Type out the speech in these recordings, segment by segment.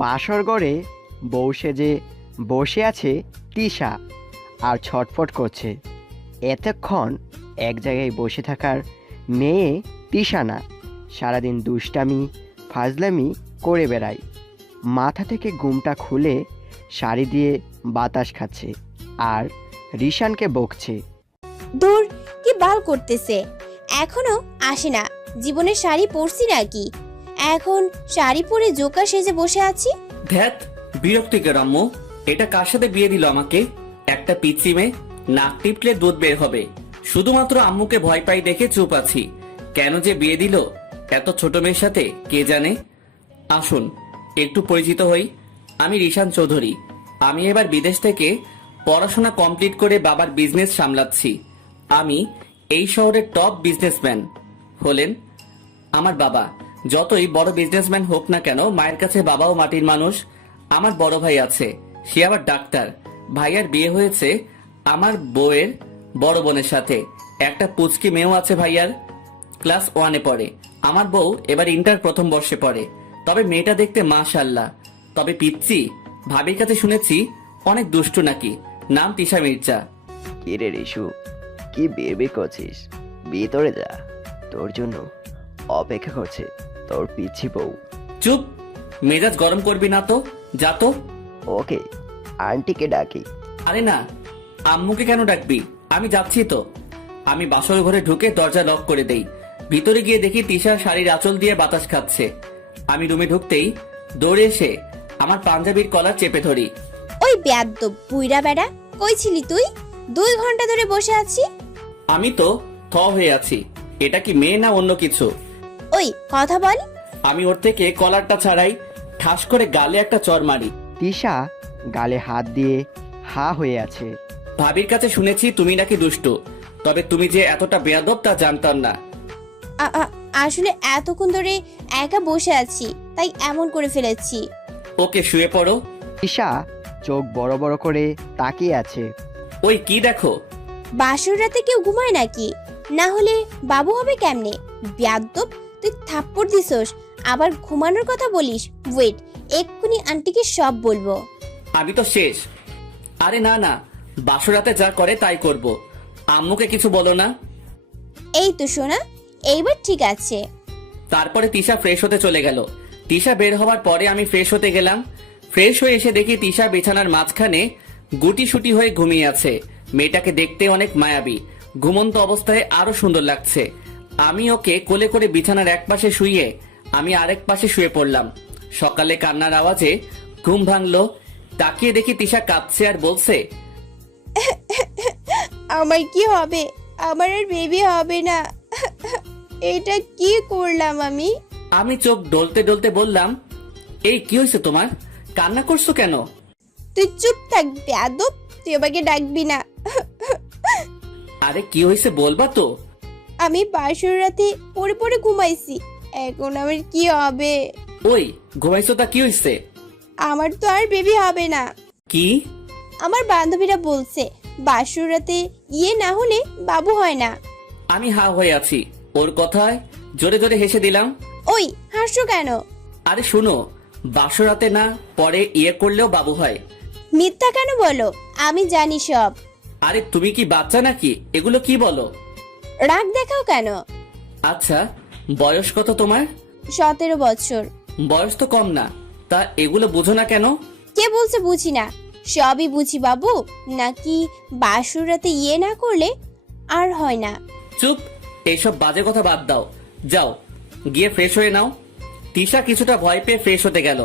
বাসর ঘরে বউ সেজে বসে আছে তিশা আর ছটফট করছে। এতক্ষণ এক জায়গায় বসে থাকার মেয়ে তিশা না, সারাদিন দুষ্টামি ফাজলামি করে বেড়ায়। মাথা থেকে ঘুমটা খুলে শাড়ি দিয়ে বাতাস খাচ্ছে আর রিশানকে বকছে। দূর, কি বাল করতেছে, এখনো আসে না। জীবনে শাড়ি পরছি নাকি, এখন শাড়ি পরে জোকা সেজে বসে আছি। ধ্যাত, বিরক্তিকর আম্মু। এটা কার সাথে বিয়ে দিল আমাকে? একটা পিচ্ছি মেয়ে, নাক টিপলে দুধ বের হবে। শুধুমাত্র আম্মুকে ভয় পাই দেখে চুপ আছি। কেন যে বিয়ে দিল এত ছোট মেয়ের সাথে কে জানে। আসুন একটু পরিচিত হই, আমি রিশান চৌধুরী। আমি এবার বিদেশ থেকে পড়াশোনা কমপ্লিট করে বাবার বিজনেস সামলাচ্ছি। আমি এই শহরের টপ বিজনেসম্যান হলেন আমার বাবা। যতই বড় বিজনেসম্যান হোক না কেন, মায়ের কাছে বাবাও মাটির মানুষ। আমার বড় ভাই আছে, সে আবার ডাক্তার। ভাইয়ার বিয়ে হয়েছে আমার বউয়ের বড় বোনের সাথে। একটা পুচকি মেয়েও আছে ভাইয়ার, ক্লাস 1-এ পড়ে। আমার বউ এবার ইন্টার প্রথম বর্ষে পড়ে। তবে মেয়েটা দেখতে মাশাআল্লাহ। তবে পিচ্ছি, ভাবির কাছে শুনেছি অনেক দুষ্টু নাকি। নাম তিশা মির্জা। কিরে রিশু, কি বেবি করছিস? ভিতরে যা, তোর জন্য অপেক্ষা করছে তোর পিচ্ছি বউ। চুপ, মেজাজ গরম করবি না তো, যা তো। ওকে, আন্টিকে ডাকি। আরে না, আম্মুকে কেন ডাকবি? আমি যাচ্ছি তো। আমি বাসর ঘরে ঢুকে দরজা লক করে দেই। ভিতরে গিয়ে দেখি তিশা শাড়ির আঁচল দিয়ে বাতাস খাচ্ছে। আমি রুমে ঢুকতেই দৌড়ে এসে আমার পাঞ্জাবির কলার চেপে ধরি। ওই বেয়াদ্দব বুইড়া বেড়া, কই ছিলি তুই? 2 ঘন্টা ধরে বসে আছি। আমি তো থ হয়ে আছি, এটা কি মেয়ে না অন্য কিছু? ওই কথা বল। আমি ওর থেকে কলারটা ছাড়াই, ঠাস করে গালে একটা চড় মারি। তিশা গালে হাত দিয়ে হা হয়ে আছে। ভাবির কাছে শুনেছি তুমি নাকি দুষ্টু, তবে তুমি যে এতটা বেয়াদব তা জানতাম না। আসলে এতক্ষণ ধরে একা বসে আছি, তাই এমন করে ফেলেছি। ওকে, শুয়ে পড়ো। তিশা চোখ বড় বড় করে তাকিয়ে আছে। ওই কি দেখো? বাসর রাতে কেউ ঘুমায় নাকি? না হলে বাবু হবে কেমনে? বেয়াদ্দব, তুই থাপ্পড় দিছস আবার ঘুমানোর কথা বলিস। ওয়েট, এক্ষুনি আন্টিকে সব বলবো। আমি তো শেষ। আরে না না, বাসরাতে যা করে তাই করব। আম্মুকে কিছু বলো না। এই তো সোনা, এইবার ঠিক আছে। তারপরে তিশা ফ্রেশ হতে চলে গেল। তিশা বের হওয়ার পরে আমি ফ্রেশ হতে গেলাম। ফ্রেশ হয়ে এসে দেখি তিশা বিছানার মাঝখানে গুটিসুটি হয়ে ঘুমিয়ে আছে। মেয়েটাকে দেখতে অনেক মায়াবী, ঘুমন্ত অবস্থায় আরো সুন্দর লাগছে। আমি ওকে কোলে করে বিছানার এক পাশে শুইয়ে আমি আরেক পাশে শুয়ে পড়লাম। সকালে কান্নার আওয়াজে ঘুম ভাঙলো। তাকিয়ে দেখি তিশা কাঁদছে আর বলছে, আমার কি হবে? আমার আর বেবি হবে না। এটা কি করলাম আমি? আমি চোখ ডলতে ডলতে বললাম, এই কি হয়েছে তোমার? কান্না করছো কেন? তুই চুপ থাক বেয়াদব, তুই আমাকে ডাকবি না। আরে কি হয়েছে বলবা তো? আমি বাসর রাতে পড়ে পড়ে ঘুমাইছি, এখন আমার কি হবে? ওই ঘুমাইছো তা কি হয়েছে? আমার তো আর বেবি হবে না। কি? আমার বান্ধবীরা বলছে বাসর রাতে ইয়ে না হলে বাবু হয় না। আমি হা হয়ে আছি। ওর কথায় জোরে জোরে হেসে দিলাম। ওই হাসছো কেন? আরে শুনো, বাসরাতে না পরে ইয়ে করলেও বাবু হয়। মিথ্যা কেন বলো? আমি জানি সব। আরে তুমি কি বাচ্চা নাকি? এগুলো কি বলো? রাগ দেখাও কেন? আচ্ছা, বয়স কত তোমার? 17 বছর। বয়স তো কম না, তা এগুলো বুঝো না কেন? কে বলছে বুঝি না? সবই বুঝি বাবু। নাকি বাসর রাতে ইয়ে না করলে আর হয় না? চুপ, এইসব বাজে কথা বাদ দাও। যাও গিয়ে ফ্রেশ হয়ে নাও। তিশা কিছুটা ভয় পেয়ে ফ্রেশ হতে গেল।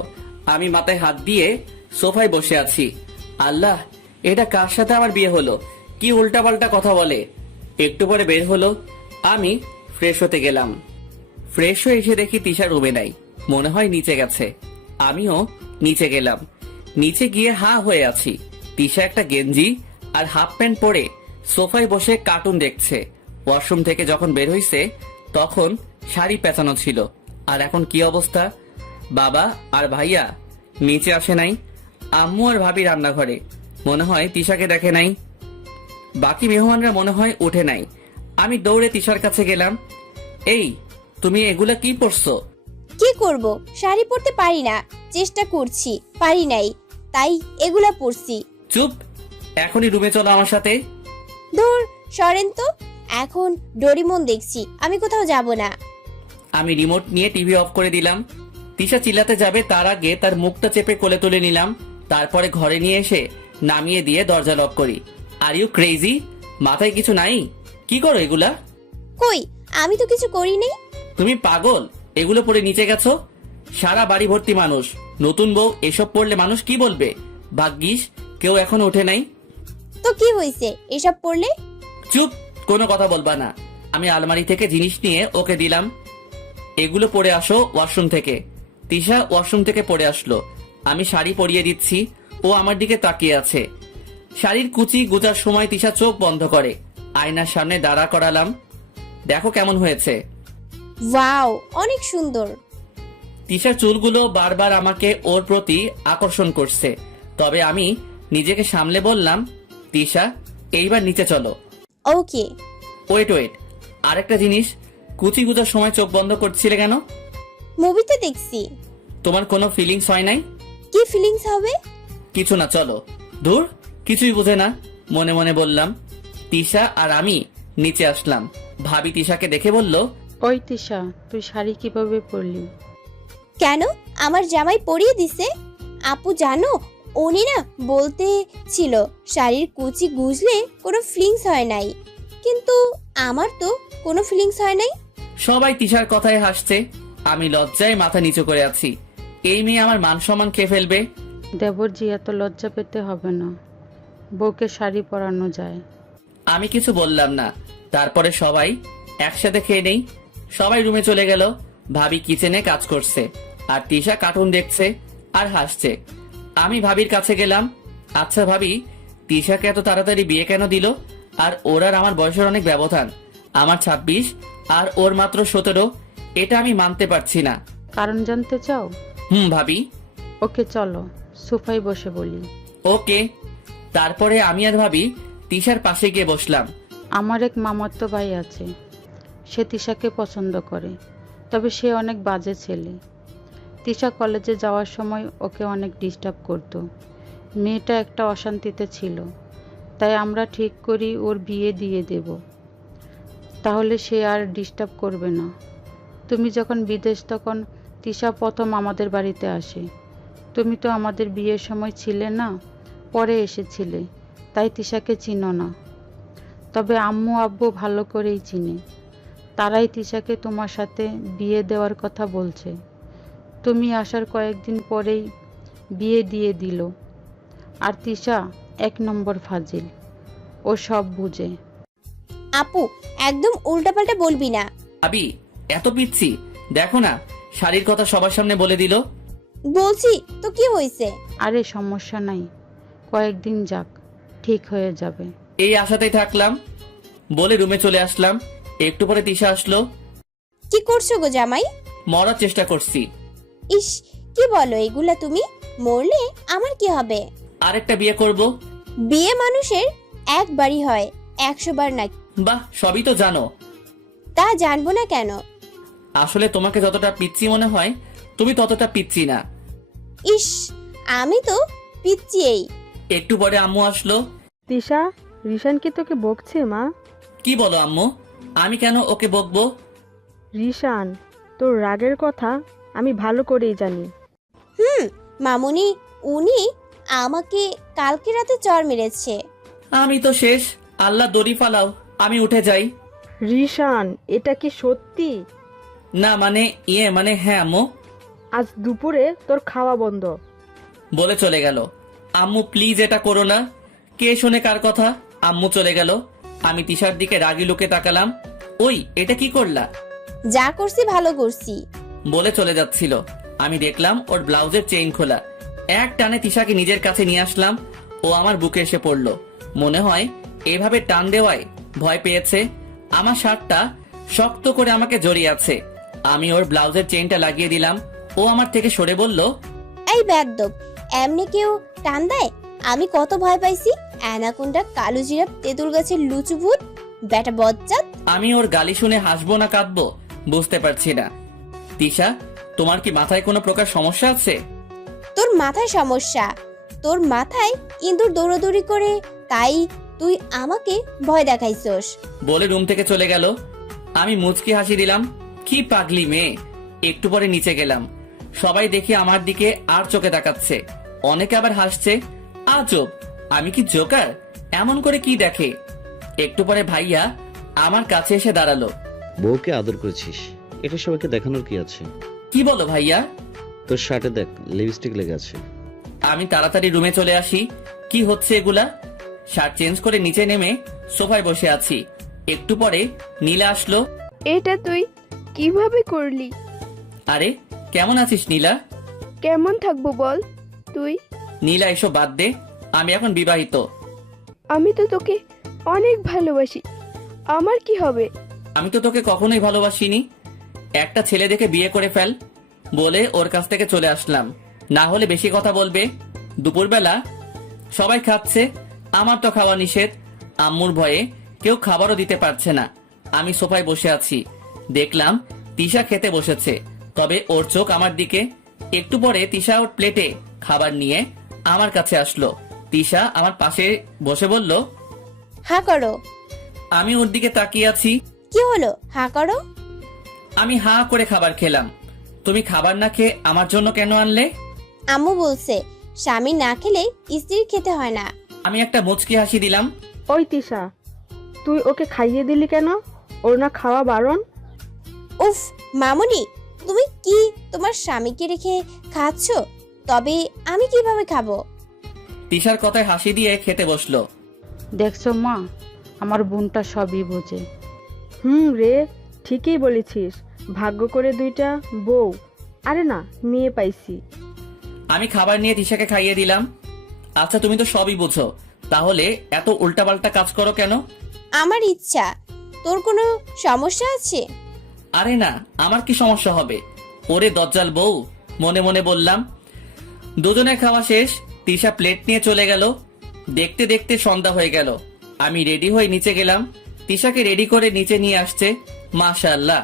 আমি মাথায় হাত দিয়ে সোফায় বসে আছি। আল্লাহ, এটা কার সাথে আমার বিয়ে হলো? কি উল্টাপাল্টা কথা বলে। একটু পরে বের হলো। আমি ফ্রেশ হতে গেলাম। ফ্রেশ হয়ে এসে দেখি তিশা রুমে নাই, মনে হয় নিচে গেছে। আমিও নিচে গেলাম। নিচে গিয়ে হা হয়ে আছি। তিশা একটা গেঞ্জি আর হাফ প্যান্ট পরে সোফায় বসে কার্টুন দেখছে। ওয়াশরুম থেকে যখন বের হইছে তখন শাড়ি পেঁচানো ছিল। আর এখন কি অবস্থা? বাবা আর ভাইয়া নিচে আসে নাই। আম্মু আর ভাবি রান্নাঘরে, মনে হয় তিশাকে দেখে নাই। বাকি মেহমানরা মনে হয় উঠে নাই। আমি দৌড়ে তিশার কাছে গেলাম। এই, তুমি এগুলা কি পরছো? কি করব, শাড়ি পরতে পারি না, চেষ্টা করছি, পারি নাই, তাই এগুলা পরছি। চুপ, এখনই রুমে চলো আমার সাথে। ধুর, সরেন তো, এখন ডোরিমন দেখছি, আমি কোথাও যাব না। আমি রিমোট নিয়ে টিভি অফ করে দিলাম। তিশা চিল্লাতে যাবে তার আগে তার মুখটা চেপে কোলে তুলে নিলাম। তারপরে ঘরে নিয়ে এসে নামিয়ে দিয়ে দরজা লক করি। Are you crazy? মাথায় কিছু নাই? কি করো এগুলা? কই, আমি তো কিছু করি নাই। তুমি পাগল? এগুলো পরে নিচে গেছো? সারা বাড়ি ভর্তি মানুষ, নতুন বউ এসব পড়লে মানুষ কি বলবে? ভাগ্যিস কেউ এখনো ওঠে নাই। তো কি হয়েছে এসব পরলে? চুপ, কোনো কথা বলবা না। আমি আলমারি থেকে জিনিস নিয়ে ওকে দিলাম, এগুলো পরে আসো ওয়াশরুম থেকে। তিশা ওয়াশরুম থেকে পরে আসলো। আমি শাড়ি পরিয়ে দিচ্ছি, ও আমার দিকে তাকিয়ে আছে। শাড়ির কুচি গুজার সময় তিশা চোখ বন্ধ করে। আয়নার সামনে দাঁড়া করালাম। দেখো কেমন হয়েছে। ওয়াও, অনেক সুন্দর। তিশার চুলগুলো বারবার আমাকে ওর প্রতি আকর্ষণ করছে, তবে আমি নিজেকে সামলে বললাম, তিশা এইবার নিচে চলো। ওকে। ওয়েট ওয়েট, আরেকটা জিনিস, কুচি গুজার সময় চোখ বন্ধ করছিলে কেন? মুভিতে দেখছি। তোমার কোনো ফিলিংস হয় নাই? কি ফিলিংস হবে? কিছু না, চলো। দূর, কিছুই বুঝে না, মনে মনে বললাম। তিশা আর আমি নিচে আসলাম। ভাবি তিশাকে দেখে বলল, ওই তিশা, তুই শাড়ি কিভাবে পরলি? কেন, আমার জামাই পরিয়ে দিছে। আপু জানো, উনি না বলতে ছিল শাড়ির কুচি গুজলে কোনো ফিলিংস হয় নাই, কিন্তু আমার তো কোনো ফিলিংস হয় নাই। সবাই তিশার কথায় হাসছে। আমি লজ্জায় মাথা নিচু করে আছি। এই মেয়ে আমার মান সম্মান খেয়ে ফেলবে। দেবরজি, এত লজ্জা পেতে হবে না, বউকে শাড়ি পরানো যায়। আমি কিছু বললাম না। তারপরে সবাই একসাথে খেয়ে নেই। সবাই রুমে চলে গেল। ভাবি কিচেনে কাজ করছে আর তিশা কার্টুন দেখছে আর হাসছে। আমি ভাবির কাছে গেলাম। আচ্ছা ভাবি, তিশাকে এত তাড়াতাড়ি বিয়ে কেন দিল? আর ওর আর আমার বয়সের অনেক ব্যবধান। আমার 26 আর ওর মাত্র 17। এটা আমি মানতে পারছি না। কারণ জানতে চাও? ভাবি। ওকে চলো, সোফায় বসে বলি। ওকে। তারপরে আমি আর ভাবি তিশার পাশে গিয়ে বসলাম। আমার এক মামাতো ভাই আছে, সে তিশাকে পছন্দ করে, তবে সে অনেক বাজে ছেলে। তিশা কলেজে যাওয়ার সময় ওকে অনেক ডিস্টার্ব করত। মেয়েটা একটা অশান্তিতে ছিল, তাই আমরা ঠিক করি ওর বিয়ে দিয়ে দেব, তাহলে সে আর ডিস্টার্ব করবে না। তুমি যখন বিদেশ, তখন তিশা প্রথম আমাদের বাড়িতে আসে। তুমি তো আমাদের বিয়ের সময় ছিলে না, পরে এসেছিলে, তাই তিশাকে চিনো না। তবে আম্মু আব্বু ভালো করেই চিনে, তারাই তিশাকে তোমার সাথে বিয়ে দেওয়ার কথা বলছে। তুমি আসার কয়েকদিন পরেই বিয়ে দিয়ে দিল। আর তিশা 1 নম্বর ফাজিল, ও সব বুঝে। আপু, একদম উল্টাপাল্টা বলবি না। ভাবি এত পিচ্ছি, দেখো না শাড়ির কথা সবার সামনে বলে দিল। বলছি তো, কি হয়েছে? আরে সমস্যা নাই, কয়েকদিন যাক, ঠিক হয়ে যাবে। এই আশাতেই থাকলাম বলে রুমে চলে আসলাম। একটু পরে তিশা আসলো। কি করছো গো জামাই? মরার চেষ্টা করছি। ইস, কি বলো এগুলা তুমি? মরলে আমার কি হবে? আরেকটা বিয়ে করব। বিয়ে মানুষের একবারই হয়, 100 বার না। বাহ, সবই তো জানো। তা জানবো না কেন? আসলে তোমাকে যতটা পিচ্ছি মনে হয়, তুমি ততটা পিচ্ছি না। ইস, আমি তো পিচ্ছি। এই একটু পরে আম্মু আসলো। তিশা, রিশান কি তোকে বকছে মা? কি বলো আম্মু? আমি কেন ওকে বকবো? রিশান, তোর রাগের কথা আমি ভালো করেই জানি। মামুনি, উনি আমাকে কালকে রাতে চড় মেরেছে। আমি তো শেষ। আল্লাহ দড়ি ফালাও, আমি উঠে যাই। রিশান, এটা কি সত্যি? না মানে মানে হ্যাঁ আম্মু। আজ দুপুরে তোর খাওয়া বন্ধ। বলে চলে গেল। আম্মু প্লিজ এটা করো না। কে শোনে কার কথা? আম্মু চলে গেল। আমি তিশার দিকে রাগি লোকে তাকালাম। ওই, এটা কি করলা? যা করছি ভালো করছি। বলে চলে যাচ্ছিল। আমি দেখলাম ওর ব্লাউজের চেইন খোলা। এক টানে তিশাকে নিজের কাছে নিয়ে আসলাম। ও আমার বুকে এসে পড়লো। মনে হয় এভাবে টান দেওয়ায় ভয় পেয়েছে। আমার শার্টটা শক্ত করে আমাকে জড়িয়ে আছে। আমি ওর ব্লাউজের চেইনটা লাগিয়ে দিলাম। ও আমার থেকে সরে বলল, এই বেয়াদব, এমনি কেউ টান দেয়? আমি কত ভয় পাইছি। অ্যানাকোন্ডা, কালো জিরাফ, তেঁতুল গাছের লুচু ভূত, বেটা বজ্জাত। আমি ওর গালি শুনে হাসবো না কাঁদবো বুঝতে পারছি না। তিশা, তোমার কি মাথায় কোনো প্রকার সমস্যা আছে? তোর মাথায় সমস্যা, তোর মাথায় ইঁদুর দৌড়াদৌড়ি করে, তাই তুই আমাকে ভয় দেখাইছস। বলে রুম থেকে চলে গেল। আমি মুচকি হাসি দিলাম। কি পাগলি মেয়ে। একটু পরে নিচে গেলাম। সবাই দেখি আমার দিকে আর চোখে তাকাচ্ছে, অনেকে আবার হাসছে। আজব, আমি কি জোকার? এমন করে কি দেখে? একটু পরে ভাইয়া আমার কাছে এসে দাঁড়ালো। বউকে আদর করেছিস, এটা সবাইকে দেখানোর কি আছে? কি বলো ভাইয়া? তোর শার্টে দেখ লিপস্টিক লেগে আছে। আমি তাড়াতাড়ি রুমে চলে আসি। কি হচ্ছে এগুলা? শার্ট চেঞ্জ করে নিচে নেমে সোফায় বসে আছি। একটু পরে নীলা আসলো। এটা তুই কিভাবে করলি? আরে কেমন আছিস নীলা? কেমন থাকবো বল তুই? নীলা এসব বাদ দে, আমি এখন বিবাহিত। আমি তো তোকে অনেক ভালোবাসি, আমার কি হবে? আমি তো তোকে কখনোই ভালোবাসিনি। একটা ছেলে দেখে বিয়ে করে ফেল বলে ওর কাছ থেকে চলে আসলাম। না হলে বেশি কথা বলবে। দুপুরবেলা সবাই খাচ্ছে, আমার তো খাওয়া নিষেধ। আম্মুর ভয়ে কেউ খাবারও দিতে পারছে না। আমি সোফায় বসে আছি, দেখলাম তিশা খেতে বসেছে, তবে ওর চোখ আমার দিকে। একটু পরে তিশা ওর প্লেটে খাবার নিয়ে আমার কাছে আসলো। তিশা আমার পাশে বসে বলল, হা করো। আমি ওর দিকে তাকিয়ে আছি। কি হলো, হা করো? আমি হা করে খাবার খেলাম। তুমি খাবার না খেয়ে আমার জন্য কেন আনলে? আম্মু বলছে স্বামী না খেলে স্ত্রীর খেতে হয় না। আমি একটা মুচকি হাসি দিলাম। ওই তিশা, তুই ওকে খাইয়ে দিলি কেন? ওর না খাওয়া বারণ? উফ মামুনি, তুমি কি তোমার স্বামীকে রেখে খাচ্ছ? তবে আমি কিভাবে খাবো? তিশার কথায় হাসি দিয়ে খেতে বসলো। দেখছো মা, আমার বোনটা সবই বোঝে। রে, ঠিকই বলেছিস। ভাগ্য করে দুইটা বউ, আরে না মেয়ে পাইছি। আমি খাবার নিয়ে তিশাকে খাইয়ে দিলাম। আচ্ছা তুমি তো সবই বুঝো, তাহলে এত উল্টাপাল্টা কাজ করো কেন? আমার ইচ্ছা। তোর কোনো সমস্যা আছে? আরে না, আমার কি সমস্যা হবে? ওরে দজ্জাল বউ, মনে মনে বললাম। দুজনের খাওয়া শেষ, তিশা প্লেট নিয়ে চলে গেল। দেখতে দেখতে সন্ধ্যা হয়ে গেল। আমি রেডি হয়ে নিচে গেলাম। তিশাকে রেডি করে নিচে নিয়ে আসছে। মাশাআল্লাহ,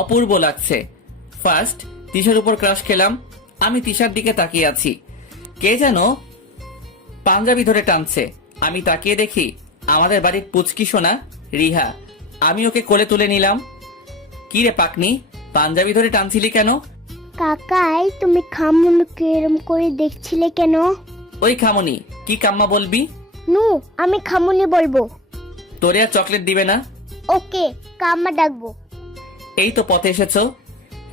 অপূর্ব লাগছে। ফার্স্ট তিশার উপর ক্রাশ খেলাম। আমি তিশার দিকে তাকিয়ে আছি, কে যেন পাঞ্জাবি ধরে টানছে। আমি তাকিয়ে দেখি আমাদের বাড়ির পুচকি সোনা রিহা। আমি ওকে কোলে তুলে নিলাম। কি রে পাকনি, পাঞ্জাবি ধরে টানছিলি কেন? কাকাই, তুমি খামুনিকে এরম করে দেখছিলে কেন? ওই খামনি, কি কাম্মা বলবি? নু, আমি খামুনি বলবো। তোরে আর চকলেট দিবে না। ওকে, কাম্মা ডাকবো। এই তো পথে এসেছো।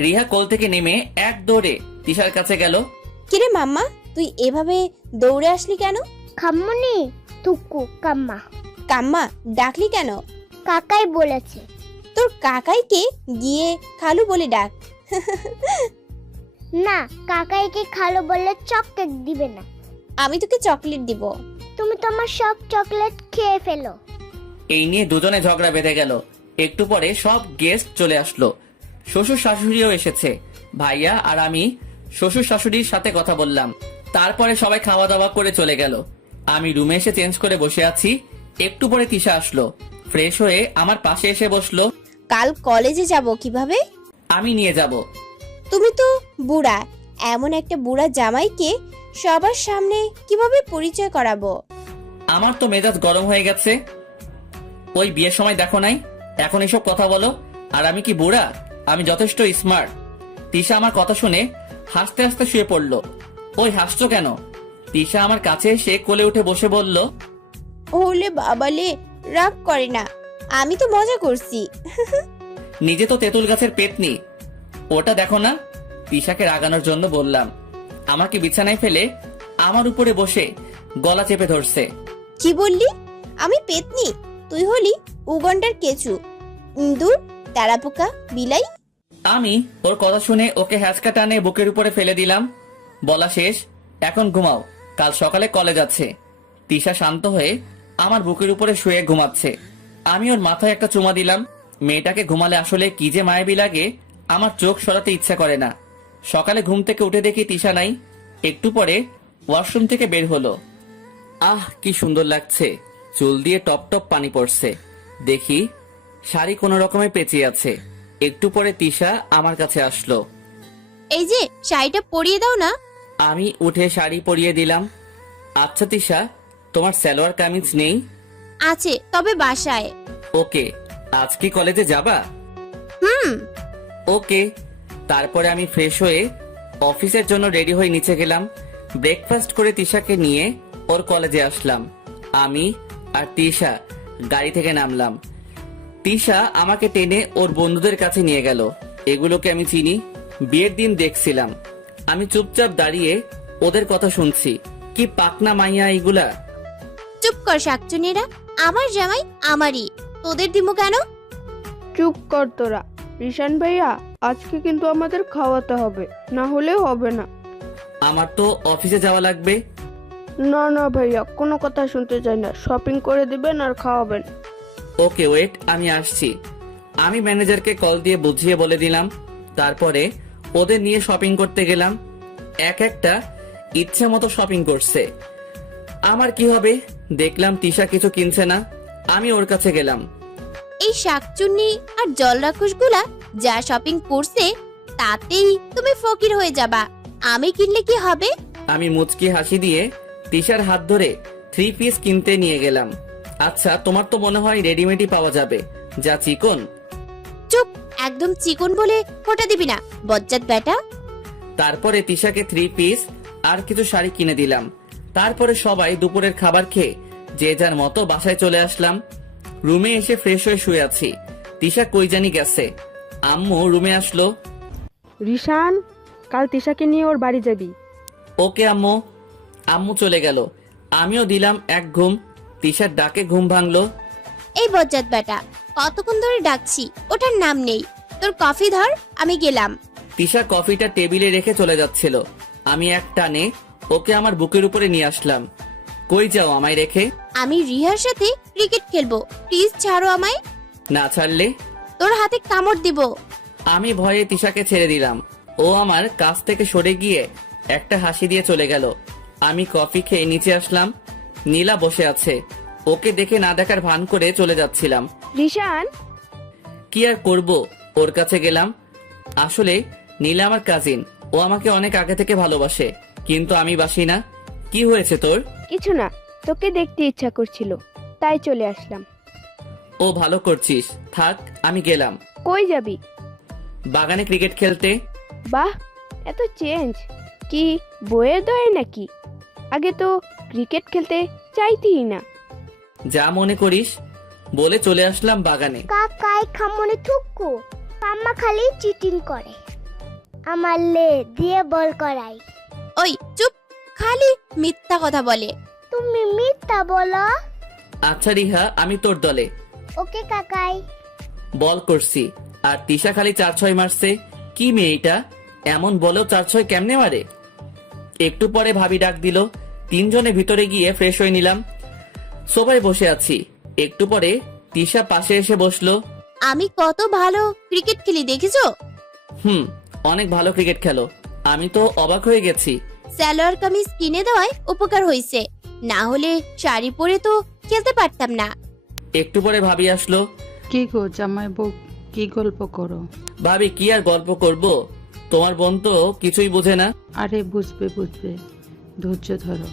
রিহা কোল থেকে নেমে এক দৌড়ে তিশার কাছে গেল। কিরে মাম্মা, তুই এভাবে দৌড়ে আসলি কেন? খামুনি, তুকু কাম্মা। কাম্মা ডাকলি কেন? কাকাই বলেছে। তোর কাকাইকে গিয়ে খালু বলে ডাক। না, কাকাইকে খালো বললে চকলেট দিবে না। আমি তোকে চকলেট দিব। তুমি তোমার সব চকলেট খেয়ে ফেলো। এই নিয়ে দুজনে ঝগড়া বেঁধে গেল। একটু পরে সব গেস্ট চলে আসলো। শ্বশুর শাশুড়িও এসেছে। ভাইয়া আর আমি শ্বশুর শাশুড়ির সাথে কথা বললাম। তারপরে সবাই খাওয়া দাওয়া করে চলে গেল। আমি রুমে এসে চেঞ্জ করে বসে আছি। একটু পরে তিশা আসলো, ফ্রেশ হয়ে আমার পাশে এসে বসলো। কাল কলেজে যাব কিভাবে? আমি নিয়ে যাব। তুমি তো বুড়া, এমন একটা বুড়া জামাইকে সবার সামনে কিভাবে পরিচয় করাবো? আমার তো মেজাজ গরম হয়ে গেছে। ওই বিয়ের সময় দেখো নাই, এখন এসব কথা বলো। আর আমি কি বুড়া? আমি যথেষ্ট স্মার্ট। তিশা আমার কথা শুনে হাসতে হাসতে শুয়ে পড়লো। ওই হাসছো কেন? তিশা আমার কাছে এসে কোলে উঠে বসে বলল, ওলে বাবালে, রাগ করে না, আমি তো মজা করছি। নিজে তো তেঁতুল গাছের পেতনি, ওটা দেখো না। তিশাকে রাগানোর জন্য বললাম। আমাকে বিছানায় ফেলে আমার উপরে বসে গলা চেপে ধরছে। কি বললি? আমি পেতনি? তুই হলি উগন্ডার কেচু, ইঁদুর, তেলাপোকা, বিলাই। আমি ওর কথা শুনে ওকে হ্যাচকা টানে বুকের উপরে ফেলে দিলাম। বলা শেষ, এখন ঘুমাও, কাল সকালে কলেজ আছে। তিশা শান্ত হয়ে আমার বুকের উপরে শুয়ে ঘুমাচ্ছে। আমি ওর মাথায় একটা চুমা দিলাম। মেয়েটাকে ঘুমালে আসলে কি যে মায়াবী লাগে, আমার চোখ সরাতে ইচ্ছা করে না। সকালে ঘুম থেকে উঠে দেখি তিশা নাই। একটু পরে ওয়াশরুম থেকে বের হলো। আহ কি সুন্দর লাগছে, চুল দিয়ে টপ টপ পানি পড়ছে। দেখি শাড়ি কোনো রকমে পেঁচিয়ে আছে। একটু পরে তিশা আমার কাছে আসলো। এই যে শাড়িটা পরিয়ে দাও না। আমি উঠে শাড়ি পরিয়ে দিলাম। আচ্ছা তিশা, তোমার সালোয়ার কামিজ নেই? আছে, তবে বাসায়। ওকে, আজ কি কলেজে যাবা? হুম। ওকে। তারপরে আমি ফ্রেশ হয়ে অফিসের জন্য রেডি হয়ে নিচে গেলাম। ব্রেকফাস্ট করে তিশাকে নিয়ে ওর কলেজে আসলাম। আমি আর তিশা গাড়ি থেকে নামলাম। তিশা আমাকে টেনে ওর বন্ধুদের কাছে নিয়ে গেল। এগুলোকে আমি চিনি, বিয়ের দিন দেখছিলাম। আমি চুপচাপ দাঁড়িয়ে ওদের কথা শুনছি। কি পাকনা মাইয়া এগুলা। চুপ কর শাকচুনিরা, আমার জামাই আমারই, তোদের দিমু কেন? চুপ কর তোরা। রিশান ভাইয়া, আজকে কিন্তু আমাদের খাওয়াতে হবে, না হলে হবে না। আমার তো অফিসে যাওয়া লাগবে। না না ভাইয়া, কোনো কথা শুনতে চাই না। শপিং করে দিবেন আর খাওয়াবেন। ওকে ওয়েট, আমি আসছি। আমি ম্যানেজারকে কল দিয়ে বুঝিয়ে বলে দিলাম। তারপরে ওদের নিয়ে শপিং করতে গেলাম। এক একটা ইচ্ছা মতো শপিং করছে। আমার কি হবে? দেখলাম তিশা কিছু কিনছে না। আমি ওর কাছে গেলাম। এই শাকচুন্নি আর জল রাক্ষসগুলা যা শপিং করছে তাতেই তুমি ফকির হয়ে যাবা। আমি কিনলে কি হবে? আমি মুচকি হাসি দিয়ে তিশার হাত ধরে 3 পিস কিনতে নিয়ে গেলাম। আচ্ছা, তোমার তো মনে হয় রেডিমেডই পাওয়া যাবে, যা চিকন। চুপ, একদম চিকন বলে ফোটা দিবি না, বজ্জাত বেটা। তারপরে তিশাকে 3 পিস আর কিছু শাড়ি কিনে দিলাম। তারপরে সবাই দুপুরের খাবার খেয়ে যে যার মতো বাসায় চলে আসলাম। রুমে এসে ফ্রেশ হয়ে শুয়ে আছি। তিশা কই জানি গেছে। আম্মু রুমে আসলো। রিশান, কাল তিশাকে নিয়ে ওর বাড়ি যাবি। ওকে আম্মু। আম্মু চলে গেল। আমিও দিলাম এক ঘুম। তিশার ডাকে ঘুম ভাঙলো। এই বজ্জাত বেটা, কতক্ষণ ধরে ডাকছি, ওটার নাম নেই। তোর কফি ধর, আমি গেলাম। তিশা কফিটা টেবিলে রেখে চলে যাচ্ছিল। আমি এক টানে ওকে আমার বুকের উপরে নিয়ে আসলাম। কই যাও আমায় রেখে? আমি রিহার সাথে ক্রিকেট খেলবো, প্লিজ ছাড়ো আমায়। না ছাড়লে তোর হাতে কামড় দিব। আমি ভয়ে তিশাকে ছেড়ে দিলাম। ও আমার কাছ থেকে সরে গিয়ে একটা হাসি দিয়ে চলে গেল। আমি কফি খেয়ে নিচে আসলাম। নীলা বসে আছে। ওকে দেখে না দেখার ভান করে চলে যাচ্ছিলাম। রিশান, কি আর করব, ওর কাছে গেলাম। আসলে নীলা আমার কাজিন। ও আমাকে অনেক আগে থেকে ভালোবাসে, কিন্তু আমি বাসি না। কি হয়েছে তোর? কিছু না, তোকে দেখতে ইচ্ছা করছিল, তাই চলে আসলাম। ও ভালো করছিস, থাক আমি গেলাম। কই যাবি? বাগানে ক্রিকেট খেলতে। বাহ, এত চেঞ্জ! কি বইয়ের দয়ে নাকি? আগে তো ক্রিকেট খেলতে চাইতিই না। যা মনে করিস, বলে চলে আসলাম বাগানে। কাকাই খামনে থুকু, আম্মা খালি চিটিং করে, আমার লে দিয়ে বল করাই। ওই চুপ, খালি মিথ্যা কথা বলে। তুমি মিথ্যা বলো। আচ্ছা রিহা, আমি তোর দলে। ওকে কাকাই। বল করছি, আর তিশা খালি 4-6 মারছে। কি মেয়েটা, এমন বলেও 4-6 কেমনে মারে? একটু পরে ভাবি ডাক দিল। 3 জনে ভিতরে গিয়ে ফ্রেশ হয়ে নিলাম। সোফায় বসে আছি। একটু পরে তিশা পাশে এসে বসলো। আমি কত ভালো ক্রিকেট খেলি দেখেছো? অনেক ভালো ক্রিকেট খেলো। আমি তো অবাক হয়ে গেছি। সালোয়ার কামিজ কিনে দেওয়ায় উপকার হয়েছে, না হলে শাড়ি পরে তো খেলতে পারতাম না। একটু পরে ভাবি আসলো। কি গো জামাই বউ, কি গল্প করো? ভাবি কি আর গল্প করব, তোমার বোন তো কিছুই বোঝে না। আরে বুঝবে বুঝবে, ধৈর্য ধরো।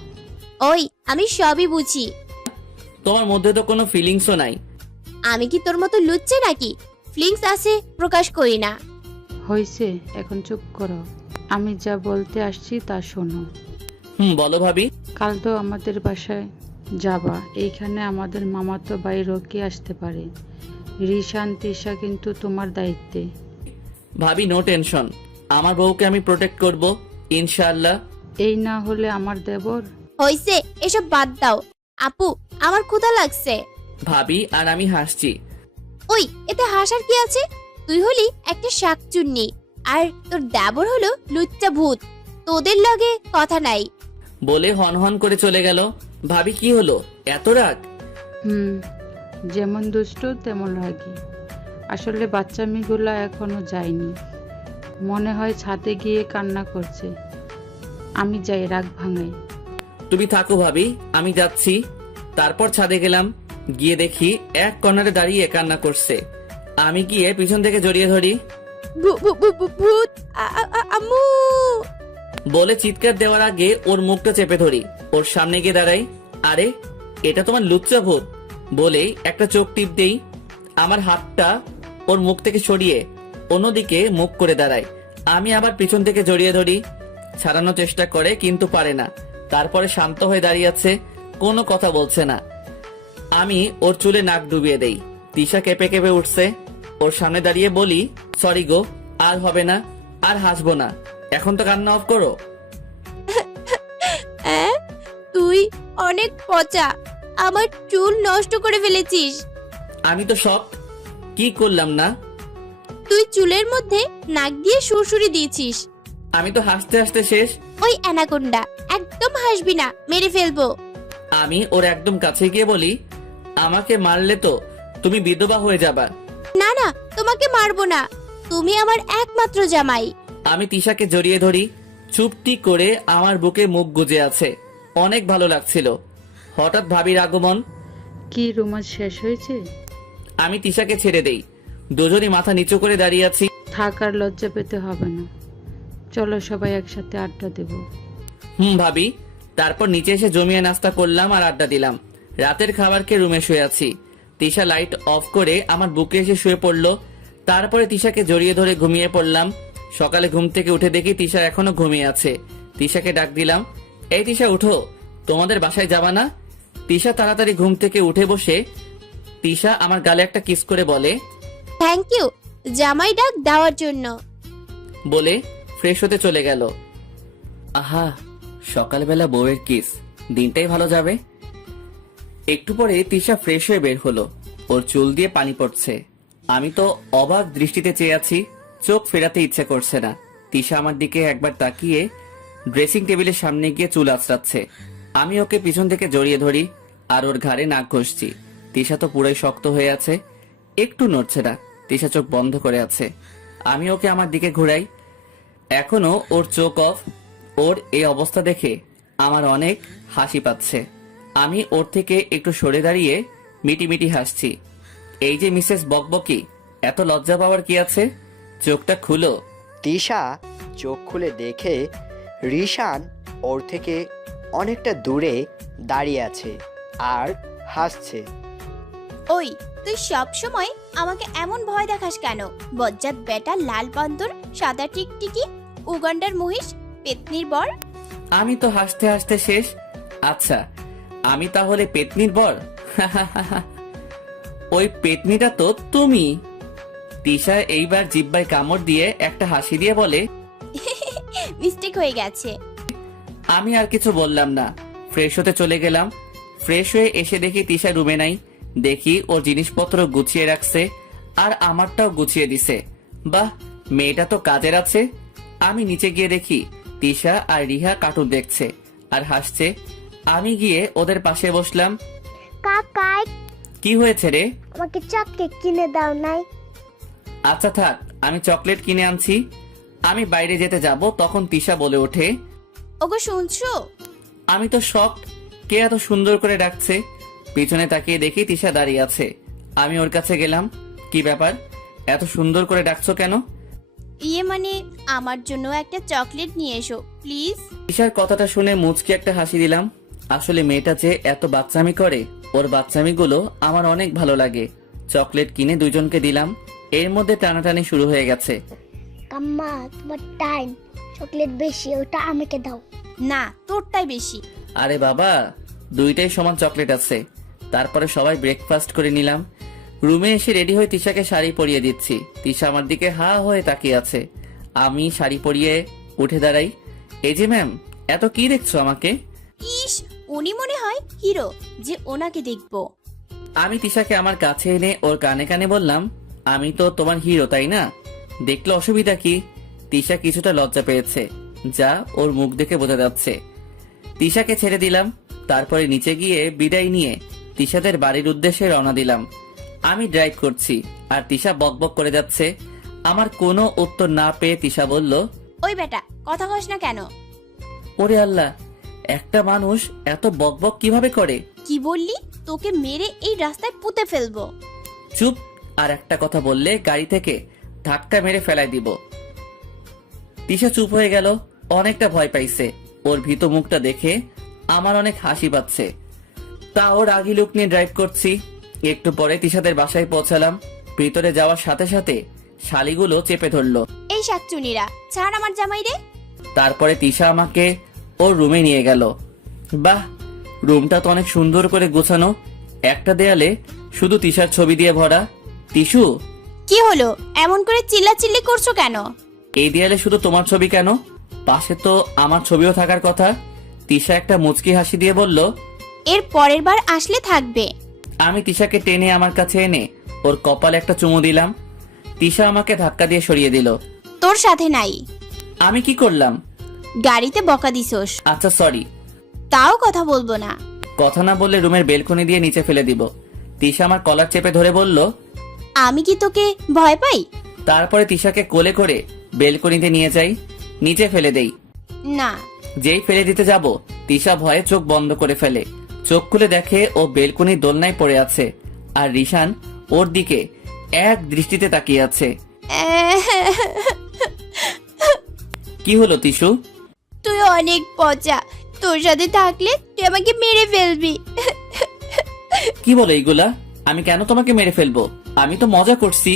ওই আমি সবই বুঝি। তোমার মধ্যে তো কোনো ফিলিংসও নাই। আমি কি তোর মতো লুচ্চে নাকি? ফিলিংস আছে, প্রকাশ করি না। হয়েছে, এখন চুপ করো। আমি যা বলতে আসছি তা শোনো। বলো ভাবি। কাল তো আমাদের বাসায় যাবা। এইখানে আমাদের মামাতো ভাই রকি আসতে পারে। রিশান তিশা কিন্তু তোমার দায়িত্বে। ভাবি নো টেনশন, আমার বউকে আমি প্রোটেক্ট করব ইনশাআল্লাহ। এই না হলে আমার দেবর। হইছে, এসব বাদ দাও। আপু, আমার ক্ষুধা লাগছে। ভাবি আর আমি হাসছি। ওই এতে হাসার কি আছে? তুই হলি একটা শাকচুন্নি, আর তোর দেবর হলো লুচ্চা ভূত। তোদের লগে কথা নাই। বলে হন হন করে চলে গেল। ভাবি কি হলো, এত রাগ? যেমন দুষ্ট তেমন রাগী। আসলে বাচ্চা মেয়েগুলো এখনো যায়নি, মনে হয় ছাদে গিয়ে কান্না করছে। আমি যাই, রাগ ভাঙাই। তুমি থাকো ভাবি, আমি যাচ্ছি। তারপর ছাদে গেলাম। গিয়ে দেখি এক কর্নারে দাঁড়িয়ে কান্না করছে। আমি গিয়ে পিছন থেকে জড়িয়ে ধরি। ভূত, আম্মু। বলে চিৎকার দেওয়ার আগে ওর মুখটা চেপে ধরি, ওর সামনে গিয়ে দাঁড়াই। আরে এটা তোমার লুচ্চা ভূত বলেই একটা চোখ টিপ দেই। আমার হাতটা ওর মুখ থেকে সরিয়ে অন্যদিকে মুখ করে দাঁড়ায়। আমি আবার পিছন থেকে জড়িয়ে ধরি। ছাড়ানোর চেষ্টা করে কিন্তু পারে না। তারপরে শান্ত হয়ে দাঁড়িয়ে আছে, কোনো কথা বলছে না। আমি ওর চুলে নাক ডুবিয়ে দেই। তিশা কেঁপে কেঁপে উঠছে। ওর সামনে দাঁড়িয়ে বলি, সরি গো, আর হবে না, আর হাসবো না, এখন তো কান্না অফ করো। তুই অনেক পচা, আমার চুল নষ্ট করে ফেলেছিস। আমি তো শক, কি করলাম না? তুই চুলের মধ্যে নাক দিয়ে সুরসুরি দিয়েছিস। আমি তো হাসতে হাসতে শেষ। ওই অ্যানাকোন্ডা, একদম হাসবি না, মেরে ফেলবো। আমি ওর একদম কাছে গিয়ে বলি, আমাকে মারলে তো তুমি বিধবা হয়ে যাবা। না না, তোমাকে মারবো না, তুমি আমার একমাত্র জামাই। আমি তিশাকে জড়িয়ে ধরি। চুপটি করে আমার বুকে মুখ গুজে আছে। অনেক ভালো লাগছিল। হঠাৎ ভাবির আগমন। কি রোমাঞ্চ শেষ হয়েছে? আমি তিশাকে ছেড়ে দেই। দুজনই মাথা নিচু করে দাঁড়িয়ে আছি। থাকার লজ্জা পেতে হবে না, চলো সবাই একসাথে আড্ডা দেব। ভাবি। তারপর নিচে এসে জমিয়ে নাস্তা করলাম আর আড্ডা দিলাম। রাতের খাবার খেয়ে রুমে শুয়ে আছি। তিশা লাইট অফ করে আমার বুকে এসে শুয়ে পড়লো। তারপরে তিশাকে জড়িয়ে ধরে ঘুমিয়ে পড়লাম। সকালে ঘুম থেকে উঠে দেখি তিশা এখনো ঘুমিয়ে আছে। তিশাকে ডাক দিলাম, এই তিশা উঠো, তোমাদের বাসায় যাবা না? তিশা তাড়াতাড়ি ঘুম থেকে উঠে বসে তিশা আমার গালে একটা কিস করে বলে, থ্যাংক ইউ জামাই ডাক দেওয়ার জন্য। বলে ফ্রেশ হতে চলে গেল। আহা, সকালবেলা বউয়ের কিস, দিনটাই ভালো যাবে। একটু পরে তিশা ফ্রেশ হয়ে বের হলো। ওর চুল দিয়ে পানি পড়ছে। আমি তো অবাক দৃষ্টিতে চেয়ে আছি, চোখ ফেরাতে ইচ্ছে করছে না। তিশা আমার দিকে একবার তাকিয়ে ড্রেসিং টেবিলের সামনে গিয়ে চুল আঁচড়াচ্ছে। আমি ওকে পিছন থেকে জড়িয়ে ধরি আর ওর ঘাড়ে নাক ঘষছি। তিশা তো পুরোই শক্ত হয়ে আছে, একটু নড়ছে না। তিশা চোখ বন্ধ করে আছে। আমি ওকে আমার দিকে ঘুরাই। এখনো ওর চোখ অফ। ওর এই অবস্থা দেখে আমার অনেক হাসি পাচ্ছে। আমি ওর থেকে একটু সরে দাঁড়িয়ে মিটিমিটি হাসছি। এই যে মিসেস বকবকি, এত লজ্জা পাওয়ার কি আছে? চোখটা খুলো। তিশা চোখ খুলে দেখে রিশান ওর থেকে অনেকটা দূরে দাঁড়িয়ে আছে আর হাসছে। ওই তুই সব সময় আমাকে এমন ভয় দেখাস কেন? বজ্জাত বেটা, লাল বান্দর, সাদা টিকটিকি, উগান্ডার মহিষ, পেতনির বর। আমি তো হাসতে হাসতে শেষ। আচ্ছা, আমি তাহলে পেতনির বর? ওই পেতনিটা তো তুমি। তিশা এইবার জিব্বায় কামড় দিয়ে একটা হাসি দিয়ে বলে, মিস্টেক হয়ে গেছে। আমি আর কিছু বললাম না। ফ্রেশ হতে চলে গেলাম। ফ্রেশ হয়ে এসে দেখি তিশা রুমে নাই। দেখি ওর জিনিসপত্র গুছিয়ে রাখছে আর আমারটাও গুছিয়ে দিছে। বাহ, মেয়েটা তো কাজের আছে। আমি নিচে গিয়ে দেখি তিশা আর রিহা কার্টুন দেখছে আর হাসছে। আমি গিয়ে ওদের পাশে বসলাম। কাকাই, কি হয়েছে রে? আমাকে চকলেট কিনে দাও নাই? আচ্ছা থাক, আমি চকলেট কিনে আনছি। আমি বাইরে যেতে যাব তখন তিশা বলে ওঠে, ওগো শুনছো? আমি তো শক, কে এত সুন্দর করে ডাকছে। পিছনে তাকিয়ে দেখি তিশা দাঁড়িয়ে আছে। আমি ওর কাছে গেলাম। কি ব্যাপার, এত সুন্দর করে ডাকছো কেন? ইয়ে মানে আমার জন্য একটা চকলেট নিয়ে এসো প্লিজ। তিশার কথাটা শুনে মুচকি একটা হাসি দিলাম। আসলে মেয়েটা যে এত বাচ্চামি করে, ওর বাচ্চামিগুলো আমার অনেক ভালো লাগে। চকলেট কিনে দুইজনকে দিলাম। এর মধ্যে টানাটানি শুরু হয়ে গেছে। আম্মা, তোমার টাইম, চকলেট বেশি, ওটা আমাকে দাও। না, তোরটাই বেশি। আরে বাবা, দুইটাই সমান চকলেট আছে। তারপরে সবাই ব্রেকফাস্ট করে নিলাম। রুমে এসে রেডি হয়ে তিশাকে শাড়ি পরিয়ে দিচ্ছি। তিশা আমার দিকে হা হয়ে তাকিয়ে আছে। আমি শাড়ি পরিয়ে উঠে দাঁড়াই। এই যে ম্যাম, এত কি দেখছো আমাকে? ইস, উনি মনে হয় হিরো যে ওনাকে দেখবো। আমি তিশাকে আমার কাছে এনে ওর কানে কানে বললাম, আমি তো তোমার হিরো, তাই না? দেখলে অসুবিধা কি? তিশা কিছুটা লজ্জা পেয়েছে, যা ওর মুখ দেখে বোঝা যাচ্ছে। তিশাকে ছেড়ে দিলাম। তারপরে নিচে গিয়ে বিদায় নিয়ে তিশাদের বাড়ির উদ্দেশ্যে রওনা দিলাম। আমি ড্রাইভ করছি আর তিশা বকবক করে যাচ্ছে। আমার কোনো উত্তর না পেয়ে তিশা বলল, ওই বেটা, কথা কস না কেন? ওরে আল্লাহ, একটা মানুষ এত বকবক কিভাবে করে? কি বললি? তোকে মেরে এই রাস্তায় পুঁতে ফেলবো। চুপ, আর একটা কথা বললে গাড়ি থেকে ধাক্কা মেরে ফেলাই দিব। তিশা চুপ হয়ে গেল। অনেকটা ভয় পাইছে। ওর ভীত মুখটা দেখে আমার অনেক হাসি পাচ্ছে। তা ওর রাগী লুক নিয়ে ড্রাইভ করছি। একটু পরে তিশাদের বাসায় পৌঁছালাম। ভিতরে যাওয়ার সাথে সাথে শালিগুলো চেপে ধরলো। এই শাকচুনিরা, ছাড় আমার জামাই রে। তারপরে তিশা আমাকে ওর রুমে নিয়ে গেল। বাহ, রুমটা তো অনেক সুন্দর করে গোছানো। একটা দেয়ালে শুধু তিশার ছবি দিয়ে ভরা। তিশু, কি হলো? এমন করে চিল্লাচিল্লি করছো কেন? এই দেয়ালে শুধু তোমার ছবি কেন? পাশে তো আমার ছবিও থাকার কথা। তিশা একটা মুচকি হাসি দিয়ে বলল। এর পরের বার আসলে থাকবে। আমি তিশাকে টেনে আমার কাছে এনে ওর কপালে একটা চুমু দিলাম। তিশা আমাকে ধাক্কা দিয়ে সরিয়ে দিল। তোর সাথে নাই। আমি কি করলাম? গাড়িতে বকা দিছোস। আচ্ছা সরি। তাও কথা বলবো না। কথা না বললে রুমের বেলকনি দিয়ে নিচে ফেলে দিব। তিশা আমার কলার চেপে ধরে বলল। আমি কি তোকে ভয় পাই? তারপরে তিশাকে কোলে করে বেলকনিতে নিয়ে যাই, নিচে ফেলে দেই। না। যেই ফেলে দিতে যাব, তিশা ভয়ে চোখ বন্ধ করে ফেলে। চোখ খুলে দেখে ও বেলকনির দোলনায় পড়ে আছে, আর রিশান ওর দিকে এক দৃষ্টিতে তাকিয়ে আছে। কি হলো তিশু? তুই অনেক পচা। তোর সাথে থাকলে তুই আমাকে মেরে ফেলবি। কি বলো এইগুলা? আমি কেন তোমাকে মেরে ফেলবো? আমি তো মজা করছি।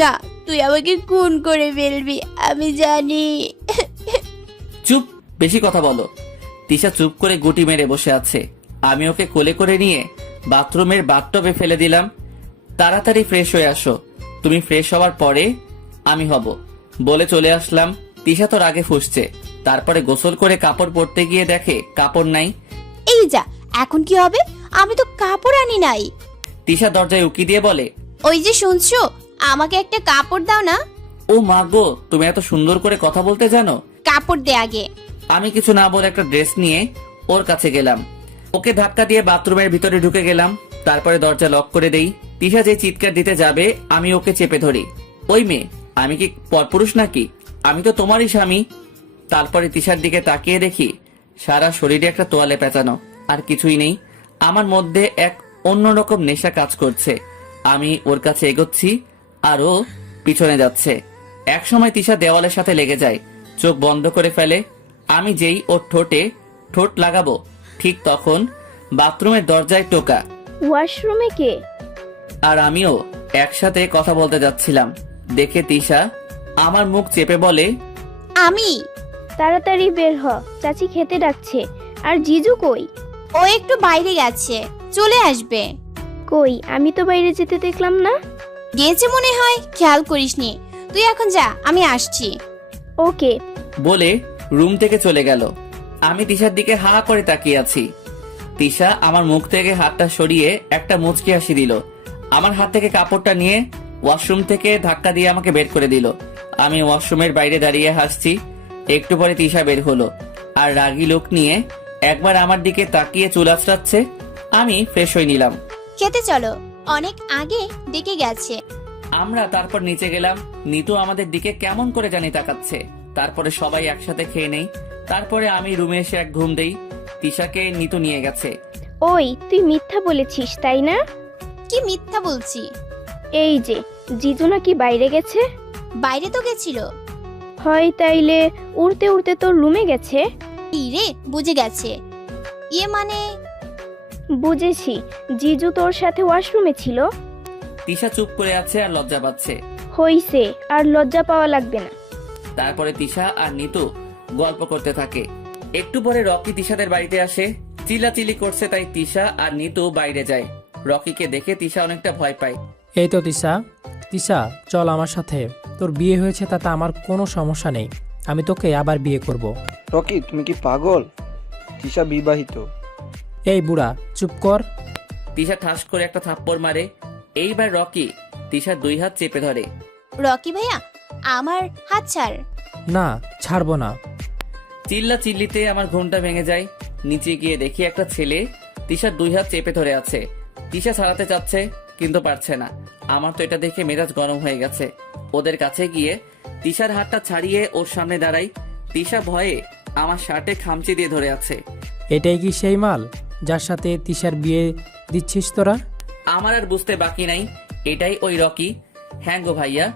না, তুই আমাকে খুন করে ফেলবি, আমি জানি। চুপ, বেশি কথা বলো। তিশা চুপ করে গুটি মেরে বসে আছে। আমি ওকে কোলে করে নিয়ে বাথরুমের বাথটবে ফেলে দিলাম। তাড়াতাড়ি ফ্রেশ হয়ে আসো, তুমি ফ্রেশ হওয়ার পরে আমি হব বলে চলে আসলাম। তিশা তো রাগে ফুঁসছে। তারপরে গোসল করে কাপড় পরতে গিয়ে দেখে কাপড় নাই। এই যা, এখন কি হবে? আমি তো কাপড় আনি নাই। তিশা দরজায় উকি দিয়ে বলে। ওই যে শুনছো, আমাকে একটা কাপড় দাও না। ও মা গো, তুমি এত সুন্দর করে কথা বলতে জানো? কাপড় দে আগে। আমি কিছু না বলে একটা ড্রেস নিয়ে ওর কাছে গেলাম। ওকে ধাক্কা দিয়ে বাথরুমের ভিতরে ঢুকে গেলাম। তারপরে দরজা লক করে দেই। তিশা যে চিৎকার দিতে যাবে, আমি ওকে চেপে ধরি। ওই মেয়ে, আমি কি পরপুরুষ নাকি? আমি তো তোমারই স্বামী। তারপরে তিশার দিকে তাকিয়ে দেখি সারা শরীরে একটা তোয়ালে পেঁচানো, আর কিছুই নেই। আমার মধ্যে এক অন্যরকম নেশা কাজ করছে। আমি ওর কাছে এগোচ্ছি আর ও পিছনে যাচ্ছে। এক সময় তিশা দেওয়ালের সাথে লেগে যায়, চোখ বন্ধ করে ফেলে। আমি যেই ওর ঠোঁটে ঠোঁট লাগাবো, ঠিক তখন বাথরুমের দরজায় টোকা। ওয়াশরুমে কে? আর আমিও একসাথে কথা বলতে যাচ্ছিলাম। দেখে তিশা আমার মুখ চেপে বলে। আমি। তাড়াতাড়ি বের হ, চাচি খেতে ডাকছে। আর জিজু কই? ও একটু বাইরে গেছে, চলে আসবে। কই, আমি তো বাইরে যেতে দেখলাম না। গেছে মনে হয়, খেয়াল করিসনি। তুই এখন যা, আমি আসছি। ওকে। বলে রুম থেকে চলে গেল। আমি তিশার দিকে হা করে তাকিয়ে আছি। তিশা আমার মুখ থেকে হাতটা সরিয়ে একটা মুচকি হাসি দিল। আমার হাত থেকে কাপড়টা নিয়ে ওয়াশরুম থেকে ধাক্কা দিয়ে আমাকে বের করে দিল। আমি ওয়াশরুমের বাইরে দাঁড়িয়ে হাসছি। একটু পরে তিশা বের হলো, আর রাগী লোক নিয়ে একবার আমার দিকে তাকিয়ে চুল আঁচড়াচ্ছে। আমি ফ্রেশ হয়ে নিলাম। খেতে চলো, অনেক আগে ডেকে গেছে। আমরা তারপর নিচে গেলাম। নিতু আমাদের দিকে কেমন করে জানি তাকাচ্ছে। তারপরে সবাই একসাথে খেয়ে নেই। তারপরে আমি রুমে এসে এক ঘুম দেই। তিশাকে নিতু নিয়ে গেছে। ওই, তুই মিথ্যা বলেছিস তাই না? কি মিথ্যা বলছি? এই যে জিজু নাকি বাইরে গেছে। বাইরে তো গেছিল। হয় তাইলে উড়তে উড়তে তোর রুমে গেছে। রে, বুঝে গেছে। ইয়ে মানে, বুঝেছি, জিজু তোর সাথে ওয়াশরুমে ছিল। তিশা চুপ করে আছে আর লজ্জা পাচ্ছে। হইছে, আর লজ্জা পাওয়া লাগবে না। তারপরে তিশা আর নিতু গল্প করতে থাকে। একটু পরে রকি তিশাদের বাড়িতে আসে। চিল্লাচিল্লি করছে, তাই তিশা আর নিতু বাইরে যায়। রকিকে দেখে তিশা অনেকটা ভয় পায়। এই তো তিশা, তিশা চল আমার সাথে। তোর বিয়ে হয়েছে তাতে আমার কোনো সমস্যা নেই, আমি তোকে আবার বিয়ে করব। রকি, তুমি কি পাগল? তিশা বিবাহিত। এই বুড়া, চুপ কর। তিশা ঠাস করে একটা থাপ্পড় মারে। এইবার রকি তিশার দুই হাত চেপে ধরে। রকি ভাইয়া, আমার হাত ছাড়। না, ছাড়বো না। চিল্লা চিল্লিতে আমার ঘুমটা ভেঙে যায়। নিচে গিয়ে দেখি একটা ছেলে তিশার দুই হাত চেপে ধরে আছে। তিশা ছাড়াতে চাচ্ছে, কিন্তু পারছে না। আমার তো এটা দেখে মেজাজ গরম হয়ে গেছে। ওদের কাছে গিয়ে তিশার হাতটা ছাড়িয়ে ওর সামনে দাঁড়াই। তিশা ভয়ে আমার শার্টে খামচি দিয়ে ধরে আছে। এটাই কি সেই মাল যার সাথে তিশার বিয়ে দিচ্ছিস তোরা? আমার আর বুঝতে বাকি নাই, এটাই ওই রকি। হ্যাঁ গো ভাইয়া,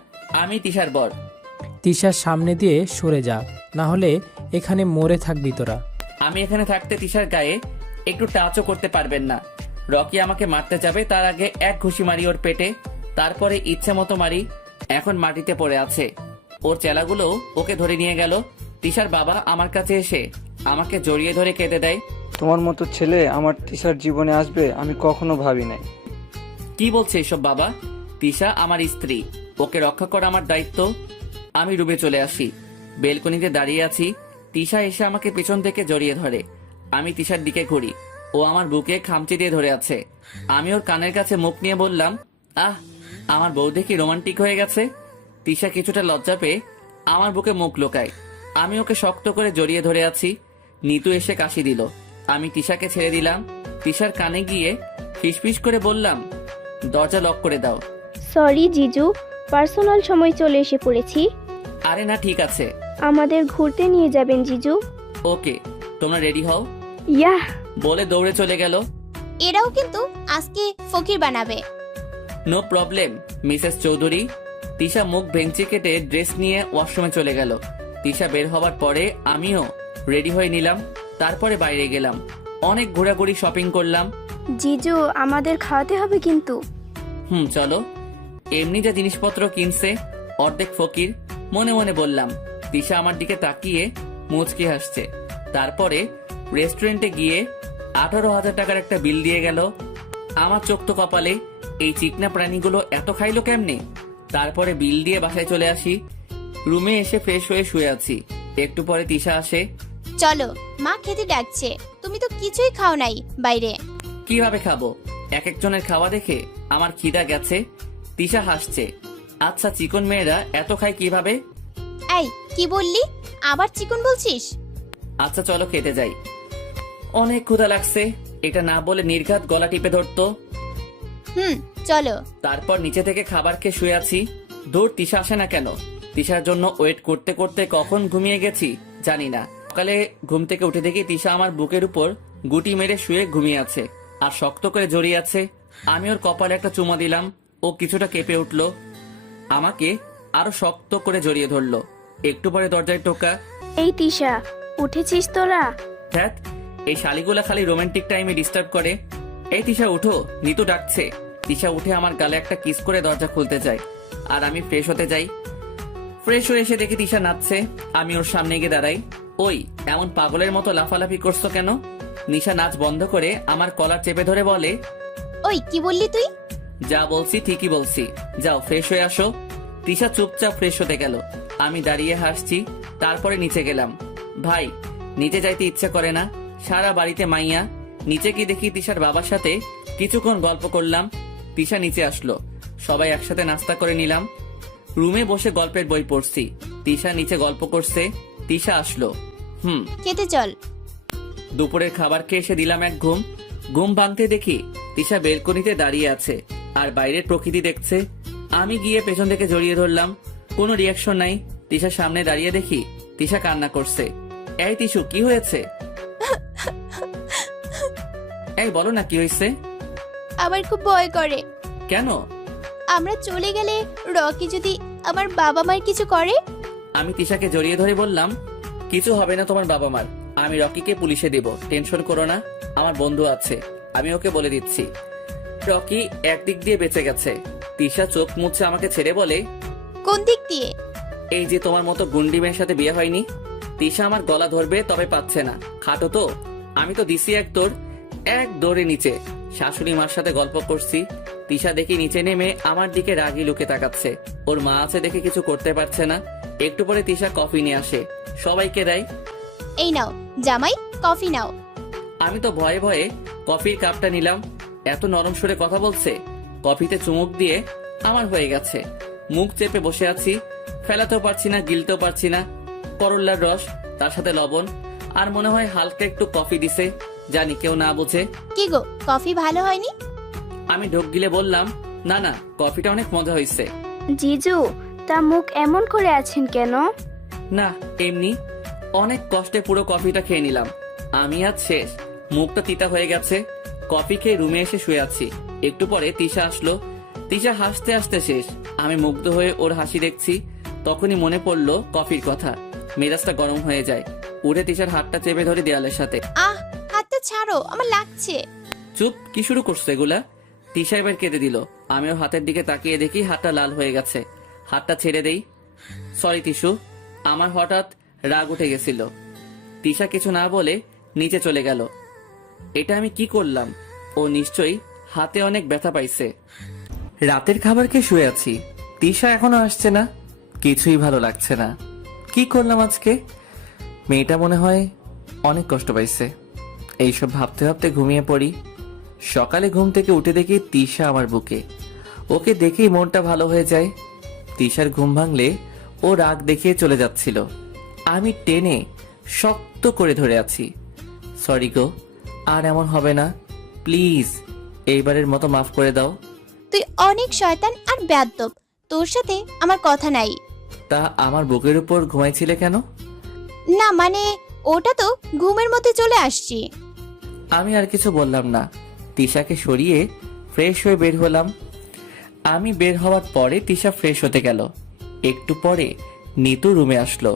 আমি তিশার বর। তিশার সামনে দিয়ে সরে যা, না হলে এখানে মরে থাকবি তোরা। আমি এখানে থাকতে তিশার গায়ে একটু টাচও করতে পারবেন না। রকি আমাকে মারতে যাবে, তার আগে এক ঘুষি মারি ওর পেটে, তারপরে ইচ্ছে মতো মারি। এখন মাটিতে পড়ে আছে। ওর চেলাগুলো ওকে ধরে নিয়ে গেল। তিশার বাবা আমার কাছে এসে আমাকে জড়িয়ে ধরে কেঁদে দেয়। তোমার মতো ছেলে আমার তিশার জীবনে আসবে আমি কখনো ভাবি নাই। কি বলছে এসব বাবা? তিশা আমার স্ত্রী, ওকে রক্ষা করা আমার দায়িত্ব। আমি রুমে চলে আসি। বেলকনিতে দাঁড়িয়ে আছি। তিশা এসে আমাকে পেছন থেকে জড়িয়ে ধরে। আমি তিশার দিকে ঘুরি। ও আমার বুকে খামচি দিয়ে ধরে আছে। আমি ওর কানের কাছে মুখ নিয়ে বললাম, আহ, আমার বউ দেখি রোমান্টিক হয়ে গেছে। তিশা কিছুটা লজ্জা পেয়ে আমার বুকে মুখ লোকায়। আমি ওকে শক্ত করে জড়িয়ে ধরে আছি। নিতু এসে কাশি দিল। আমি তিশাকে ছেড়ে দিলাম। তিশার কানে গিয়ে ফিসফিস করে বললাম, দরজা লক করে দাও। সরি জিজু, পার্সোনাল সময় চলে এসে পড়েছি। আরে না, ঠিক আছে। আমাদের ঘুরতে নিয়ে যাবেন জিজু? ওকে, তোমরা রেডি হও ইয়াহ! বলে দৌড়ে চলে গেল। এরাও কিন্তু আজকে ফকির বানাবে। No problem Mrs Chowdhury. Tisha মুখ ভেঙচি কেটে ড্রেস নিয়ে ওয়াশরুমে চলে গেল। তিশা বের হবার পরে আমিও রেডি হয়ে নিলাম। তারপরে বাইরে গেলাম। অনেক ঘোরাঘুরি, শপিং করলাম। জিজু, আমাদের খাওয়াতে হবে কিন্তু। চলো। এমনি যা জিনিসপত্র কিনছে অর্ধেক ফকির, মনে মনে বললাম। তিশা আমার দিকে তাকিয়ে মুচকি হাসছে। তারপরে রেস্টুরেন্টে গিয়ে 18,000 টাকার একটা বিল দিয়ে গেল। আমার চোখ তো কপালে, এই চিকনা প্রাণীগুলো এত খাইলো কেমনে? তারপরে বিল দিয়ে বাসায় চলে আসি। রুমে এসে ফ্রেশ হয়ে শুয়ে আছি। একটু পরে তিশা আসে। চলো, মা খেতে ডাকছে। তুমি তো কিছুই খাও নাই বাইরে। কিভাবে খাবো? এক একজনের খাওয়া দেখে আমার খিদা গেছে। তিশা হাসছে। আচ্ছা, চিকন মেয়েরা এত খায় কিভাবে? এই, কি বললি? আবার চিকন বলছিস? আচ্ছা চলো খেতে যাই। অনেক ক্ষুধা লাগছে। এটা না বলে নির্ঘাত গলা টিপে ধরতো। চলো। তারপর নিচে থেকে খাবার খেয়ে শুয়ে আছি। দূর, তিশা আসে না কেন? তিশার জন্য ওয়েট করতে করতে কখন ঘুমিয়ে গেছি জানি না। সকালে ঘুম থেকে উঠে দেখি তিশা আমার বুকের উপর গুটি মেরে শুয়ে ঘুমিয়ে আছে আর শক্ত করে জড়িয়ে আছে। আমি ওর কপালে একটা চুমা দিলাম। ও কিছুটা কেঁপে উঠলো, আমাকে আরো শক্ত করে জড়িয়ে ধরলো। একটু পরে দরজায় টোকা। এই তিশা, উঠেছিস তোরা? ধ্যাত, এই শালিগুলা খালি রোমান্টিক টাইমে ডিস্টার্ব করে। এই তিশা উঠো, নিতু ডাকছে। তিশা উঠে আমার গালে একটা কিস করে দরজা খুলতে যায় আর আমি ফ্রেশ হতে যাই। ফ্রেশ হয়ে এসে দেখি তিশা নাচছে। আমি ওর সামনে গিয়ে দাঁড়াই। ওই, এমন পাগলের মতো লাফালাফি করছো কেন? নিশা নাচ বন্ধ করে আমার কলার চেপে ধরে বলে, ওই, কি বললি তুই? যা বলছি ঠিকই বলছি, যাও ফ্রেশ হয়ে আসো। তিশা চুপচাপ ফ্রেশ হতে গেল। আমি দাঁড়িয়ে হাসছি। তারপরে নিচে গেলাম। ভাই, নিচে যাইতে ইচ্ছে করে না, সারা বাড়িতে মাইয়া। নিচে গিয়ে দেখি তিশার বাবার সাথে কিছুক্ষণ গল্প করলাম। তিশা নিচে আসলো। সবাই একসাথে নাস্তা করে নিলাম। রুমে বসে গল্পের বই পড়ছি। তিশা নিচে গল্প করছে। তিশা আসলো। খেতে চল। দুপুরের খাবার খেয়ে এসে দিলাম এক ঘুম। ঘুম ভাঙতে দেখি তিশা বেলকনিতে দাঁড়িয়ে আছে আর বাইরের প্রকৃতি দেখছে। আমি গিয়ে পেছন থেকে জড়িয়ে ধরলাম। কোনো রিয়াকশন নাই। তিশার সামনে দাঁড়িয়ে দেখি তিশা কান্না করছে। এই তিশু, কি হয়েছে? এই বলো না, কি হয়েছে? আমার খুব ভয় করে। কেন? আমরা চলে গেলে রকি যদি আমার বাবা মার কিছু করে। আমি তিশাকে জড়িয়ে ধরে বললাম, কিছু হবে না তোমার বাবা মার। আমি রকিকে পুলিশে দেব, টেনশন করো না। আমার বন্ধু আছে, আমি ওকে বলে দিচ্ছি। রকি একদিক দিয়ে বেঁচে গেছে। তিশা চোখ মুছছে আমাকে ছেড়ে বলে, কোন দিক দিয়ে? এই যে তোমার মতো গুন্ডি মেয়ের সাথে বিয়ে হয়নি। তিশা আমার গলা ধরবে, তবে পাচ্ছে না, খাটো তো। আমি তো দিছি এক দৌড়ে নিচে। শাশুড়ি মার সাথে গল্প করছি। তিশা দেখি নিচে নেমে আমার দিকে রাগি লুকে তাকাচ্ছে। ওর মা আছে দেখে কিছু করতে পারছে না। একটু পরে তিশা কফি নিয়ে আসে, সবাইকে দেয়। এই নাও জামাই, কফি নাও। আমি তো ভয়ে ভয়ে কফির কাপটা নিলাম। এত নরম সুরে কথা বলছে। কফিতে চুমুক দিয়ে আমার হয়ে গেছে। মুখ চেপে বসে আছি। ফেলাতেও পারছি না, গিলতেও পারছি না। করল্লার রস, তার সাথে লবণ, আর মনে হয় হালকা একটু কফি দিছে, জানি কেউ না বোঝে। কি গো, কফি ভালো হয়নি? আমি ঢোক গিলে বললাম, না না, কফিটা অনেক মজা হয়েছে। জিজু, তা মুখ এমন করে আছেন কেন? না, এমনি। অনেক কষ্টে পুরো কফিটা খেয়ে নিলাম। আমি আজ শেষ। মুখটা তিতা হয়ে গেছে। কফি খেয়ে রুমে এসে শুয়ে আছি। একটু পরে তিশা আসলো। তিশা হাসতে হাসতে শেষ। আমি মুগ্ধ হয়ে ওর হাসি দেখছি। তখনই মনে পড়লো কফির কথা। মেজাজটা গরম হয়ে যায়। উঠে তিশার হাতটা চেপে ধরে দেয়ালের সাথে। আহ, হাতটা ছাড়ো, আমার লাগছে। চুপ, কি শুরু করছো এগুলা? তিশা এবার কেঁদে দিল। আমিও হাতের দিকে তাকিয়ে দেখি হাতটা লাল হয়ে গেছে। হাতটা ছেড়ে দেই। সরি তিশু, আমার হঠাৎ রাগ উঠে গেছিল। তিশা কিছু না বলে নিচে চলে গেল। এটা আমি কি করলাম? ও নিশ্চয়ই হাতে অনেক ব্যথা পাইছে। রাতের খাবার খেয়ে শুয়ে আছি, তিশা এখনো আসছে না। কিছুই ভালো লাগছে না। কি করলাম আজকে? মেয়েটা মনে হয় অনেক কষ্ট পাইছে। এইসব ভাবতে ভাবতে ঘুমিয়ে পড়ি। সকালে ঘুম থেকে উঠে দেখি তিশা আমার বুকে। ওকে দেখেই মনটা ভালো হয়ে যায়। তিশার ঘুম ভাঙলে ও রাগ দেখিয়ে চলে যাচ্ছিল। আমি টেনে শক্ত করে ধরে আছি। সরি গো, আর এমন হবে না, প্লিজ এইবারের মতো মাফ করে দাও। তুই অনেক শয়তান আর বেয়াদ্দব, তোর সাথে আমার কথা নাই। তা আমার বুকের উপর ঘুমাইছিলে কেন? না মানে, ওটা তো ঘুমের মধ্যে চলে আসছি। আমি আর কিছু বললাম না। তিশাকে সরিয়ে ফ্রেশ হয়ে বের হলাম। আমি বের হওয়ার পরে তিশা ফ্রেশ হতে গেল। একটু পরে নিতু রুমে আসলো।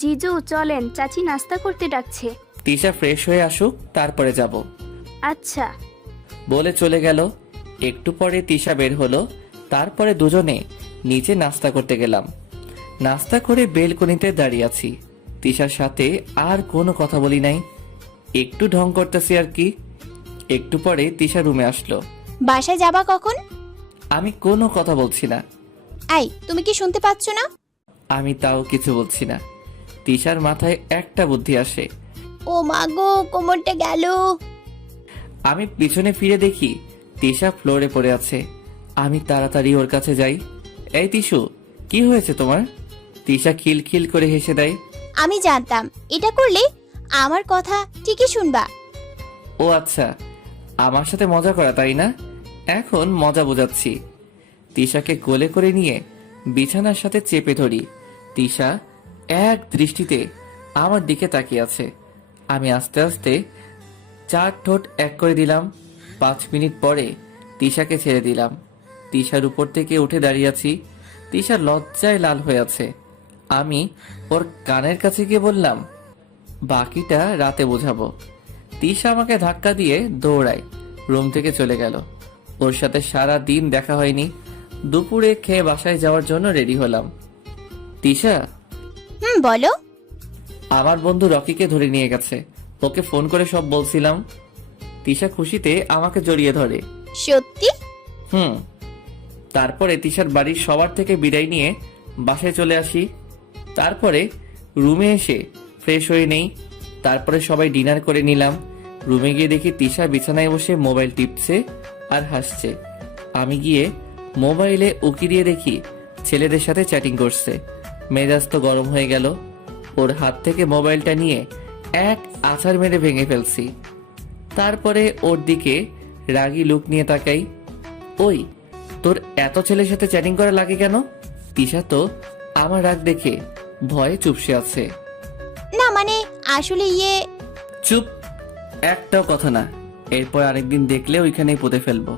জিজু চলেন, চাচি নাস্তা করতে ডাকছে। তিশা ফ্রেশ হয়ে আসুক, তারপরে যাব আচ্ছা। বলে চলে গেল। একটু পরে তিশা বের হলো। তারপরে দুজনে নিচে নাস্তা করতে গেলাম। নাস্তা করে বেলকনিতে দাঁড়িয়ে আছি। তিশার সাথে আর কোনো কথা বলি নাই, একটু ঢং করতেছি আর কি। একটু পরে তিশা রুমে আসলো। বাসায় যাবা কখন? আমি কোনো কথা বলছি না। এই, তুমি কি শুনতে পাচ্ছ না? আমি তাও কিছু বলছি না। তিশার মাথায় একটা বুদ্ধি আসে। ও মা গো, কোমরটা গেল। আমি পিছনে ফিরে দেখি তিশা ফ্লোরে পড়ে আছে। আমি তাড়াতাড়ি ওর কাছে যাই। এই তিশু, কি হয়েছে তোমার? তিশা খিলখিল করে হেসে দেয়। আমি জানতাম এটা করলে আমার কথা ঠিকই শুনবা। ও আচ্ছা, আমার সাথে মজা করা তাই না? এখন মজা বোঝাচ্ছি। তিশাকে কোলে করে নিয়ে বিছানার সাথে চেপে ধরি। তিশা এক দৃষ্টিতে আমার দিকে তাকিয়ে আছে। আমি আস্তে আস্তে 4 ঠোঁট এক করে দিলাম। 5 মিনিট পরে তিশাকে ছেড়ে দিলাম। তিশার উপর থেকে উঠে দাঁড়িয়ে আছি। তিশা লজ্জায় লাল হয়ে আছে। আমি ওর কানের কাছে গিয়ে বললাম, বাকিটা রাতে বোঝাবো। তিশা আমাকে ধাক্কা দিয়ে দৌড়ায় রুম থেকে চলে গেল। ওর সাথে সারা দিন দেখা হয়নি। দুপুরে খেয়ে বাসায় যাওয়ার জন্য রেডি হলাম। তিশা, বলো। আমার বন্ধু রকিকে ধরে নিয়ে গেছে। ওকে ফোন করে সব বলছিলাম। তিশা খুশিতে আমাকে জড়িয়ে ধরে। সত্যি? তারপরে তিশার বাড়ির সবার থেকে বিদায় নিয়ে বাসায় চলে আসি। তারপরে রুমে এসে ফ্রেশ হয়ে নেই। তারপরে সবাই ডিনার করে নিলাম। রুমে গিয়ে দেখি তিশা বিছানায় বসে মোবাইল টিপছে আর হাসছে। আমি গিয়ে মোবাইলে উকি দিয়ে দেখি ছেলেদের সাথে চ্যাটিং করছে। মেজাজ তো গরম হয়ে গেল। ওর হাত থেকে মোবাইলটা নিয়ে এক আছাড় মেরে ভেঙে ফেলছি। তারপরে ওর দিকে রাগী লুক নিয়ে তাকাই। ওই, তোর এত ছেলের সাথে চ্যাটিং করা লাগে কেন? তিশা তো আমার রাগ দেখে ভয়ে চুপসে আছে। না মানে, আসলে চুপ, একটাও কথা না। এরপর আরেকদিন দেখলে ওইখানেই পুঁতে ফেলবো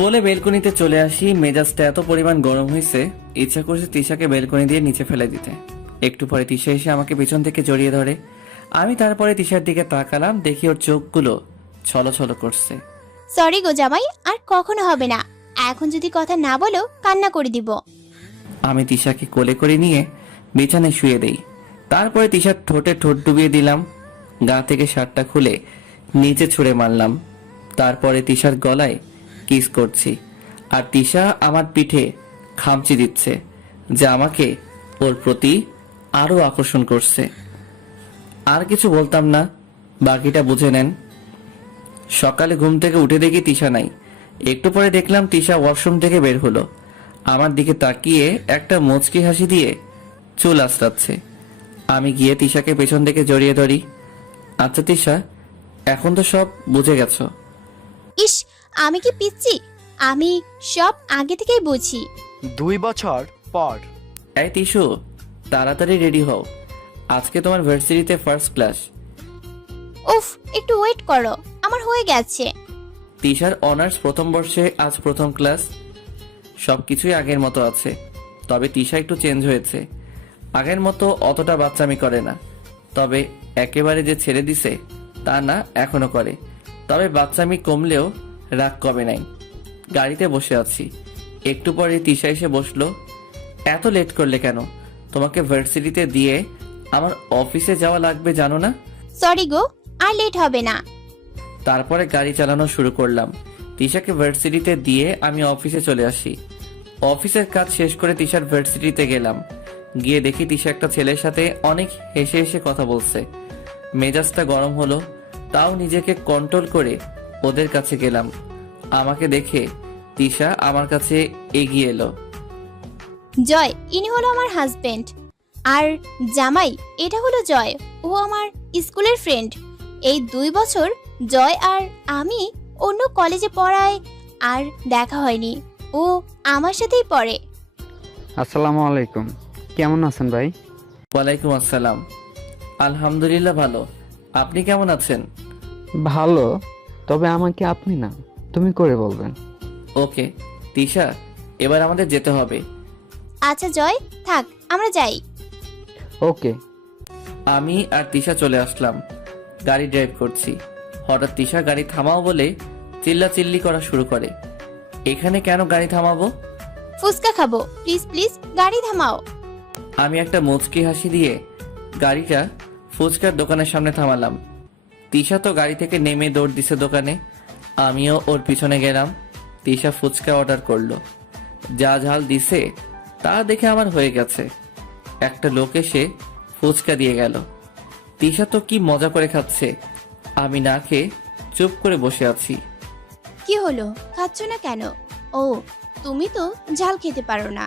বলে বেলকনিতে চলে আসি। মেজাজটা এত পরিমাণ গরম হয়েছে, ইচ্ছা করছে তিশাকে বেলকনি দিয়ে নিচে ফেলে দিতে। একটু পরে তিশা এসে আমাকে পিছন থেকে জড়িয়ে ধরে। আমি তারপরে তিশার দিকে তাকালাম, দেখি ওর চোখগুলো ছলছল করছে। সরি গো জামাই, আর কখনো হবে না। এখন যদি কথা না বলো, কান্না করে দিব। আমি তিশাকে কোলে করে নিয়ে বিছানায় শুয়ে দেই। তারপরে তিশার ঠোঁটে ঠোঁট ডুবিয়ে দিলাম। গা থেকে শার্টটা খুলে নিচে ছুঁড়ে মারলাম। তারপরে তিশার গলায় কিস করছি, আর তিশা আমার পিঠে খামচি দিচ্ছে, যা আমাকে ওর প্রতি আরো আকর্ষণ করছে। আর কিছু বলতাম না, বাকিটা বুঝে নেন। সকালে ঘুম থেকে উঠে দেখি তিশা নাই। একটু পরে দেখলাম তিশা ওয়াশরুম থেকে বের হলো। আমার দিকে তাকিয়ে একটা মুচকি হাসি দিয়ে চুল আঁচড়াচ্ছে। আমি গিয়ে তিশাকে পেছন থেকে জড়িয়ে ধরি। আচ্ছা তিশা, এখন তো সব বুঝে গেছো। ইস, আমি কি পিচ্ছি? আমি সব আগে থেকেই বুঝি। 2 বছর পর। এই তিশু, তাড়াতাড়ি রেডি হও, আজকে তোমার ভার্সিটিতে ফার্স্ট ক্লাস। উফ, একটু ওয়েট করো, আমার হয়ে গেছে। তিশার অনার্স প্রথম বর্ষে আজ প্রথম ক্লাস। সবকিছুই আগের মতো আছে, তবে তিশা একটু চেঞ্জ হয়েছে। আগের মতো অতটা বাচ্চামি করে না, তবে একেবারে যে ছেড়ে দিছে তা না, এখনো করে, তবে বাচ্চামি কমলেও রাগ কমে নাই। গাড়িতে বসে আছি, একটু পরে তিশা এসে বসলো। এত লেট করলে কেন? তোমাকে ভার্সিটিতে দিয়ে আমার অফিসে যাওয়া লাগবে জানো না? সরি গো, আর লেট হবে না। তারপরে গাড়ি চালানো শুরু করলাম। তিশাকে ভার্সিটিতে দিয়ে আমি অফিসে চলে আসি। অফিসের কাজ শেষ করে তিশার ভার্সিটিতে গেলাম। গিয়ে দেখি তিশা একটা ছেলের সাথে অনেক হেসে হেসে কথা বলছে। মেজাজটা গরম হলো, তাও নিজেকে কন্ট্রোল করে ওদের কাছে গেলাম। আমাকে দেখে তিশা আমার কাছে এগিয়ে এলো। জয়, ইনি হলো আমার হাজবেন্ড, আর জামাই এটা হলো জয়, ও আমার স্কুলের ফ্রেন্ড। এই 2 বছর জয় আর আমি অন্য কলেজে পড়ায় আর দেখা হয়নি, ও আমার সাথেই পড়ে। আসসালামু আলাইকুম, কেমন আছেন ভাই? ওয়ালাইকুম আসসালাম। আলহামদুলিল্লাহ ভালো, আপনি কেমন আছেন? ভালো, তবে আমাকে আপনি না তুমি করে বলবেন। ওকে তিশা, এবার আমাদের যেতে হবে। আচ্ছা জয়, থাক আমরা যাই। ওকে। আমি আর তিশা চলে আসলাম। গাড়ি ড্রাইভ করছি। হঠাৎ তিশা গাড়ি থামাও বলে চিল্লাচিল্লি করা শুরু করে। এখানে কেন গাড়ি থামাবো? ফুচকা খাবো, প্লিজ প্লিজ গাড়ি থামাও। আমি একটা মুচকি হাসি দিয়ে গাড়িটা ফুচকার দোকানের সামনে থামালাম। তিশা তো গাড়ি থেকে নেমে দৌড় দিছে দোকানে, আমিও ওর পিছনে গেলাম। তিশা ফুচকা অর্ডার করলো। যা ঝাল দিছে তা দেখে আমার হয়ে গেছে। একটা লোক এসে ফুচকা দিয়ে গেল। তিশা তো কি মজা করে খাচ্ছে, আমি না খেয়ে চুপ করে বসে আছি। কি হলো, খাচ্ছ না কেন? ও, তুমি তো ঝাল খেতে পারো না।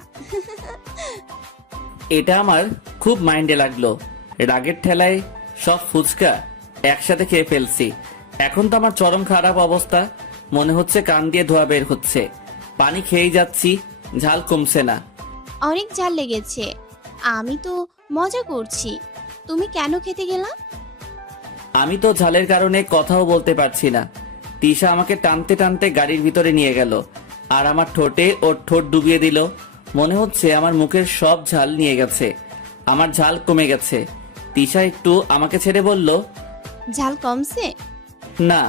এটা আমার খুব মাইন্ডে লাগলো। রাগের ঠেলায় সব ফুচকা একসাথে খেয়ে ফেলছি। এখন তো আমার চরম খারাপ অবস্থা, মনে হচ্ছে কান দিয়ে ধোয়া বের হচ্ছে। পানি খেয়েই যাচ্ছি, ঝাল কমছে না। অনেক ঝাল লেগেছে, আমি তো মজা করছি। তুমি কেন খেতে গেলা? আমি তো ঝালের কারণে কথাও বলতে পারছি না। তিশা আমাকে টানতে টানতে গাড়ির ভিতরে নিয়ে গেল আর আমার ঠোঁটে ওর ঠোঁট ডুবিয়ে দিল। মনে হচ্ছে আমার মুখের সব ঝাল নিয়ে গেছে, আমার ঝাল কমে গেছে। তিশা একটু আমাকে ছেড়ে বলল, ঝাল কমছে? না।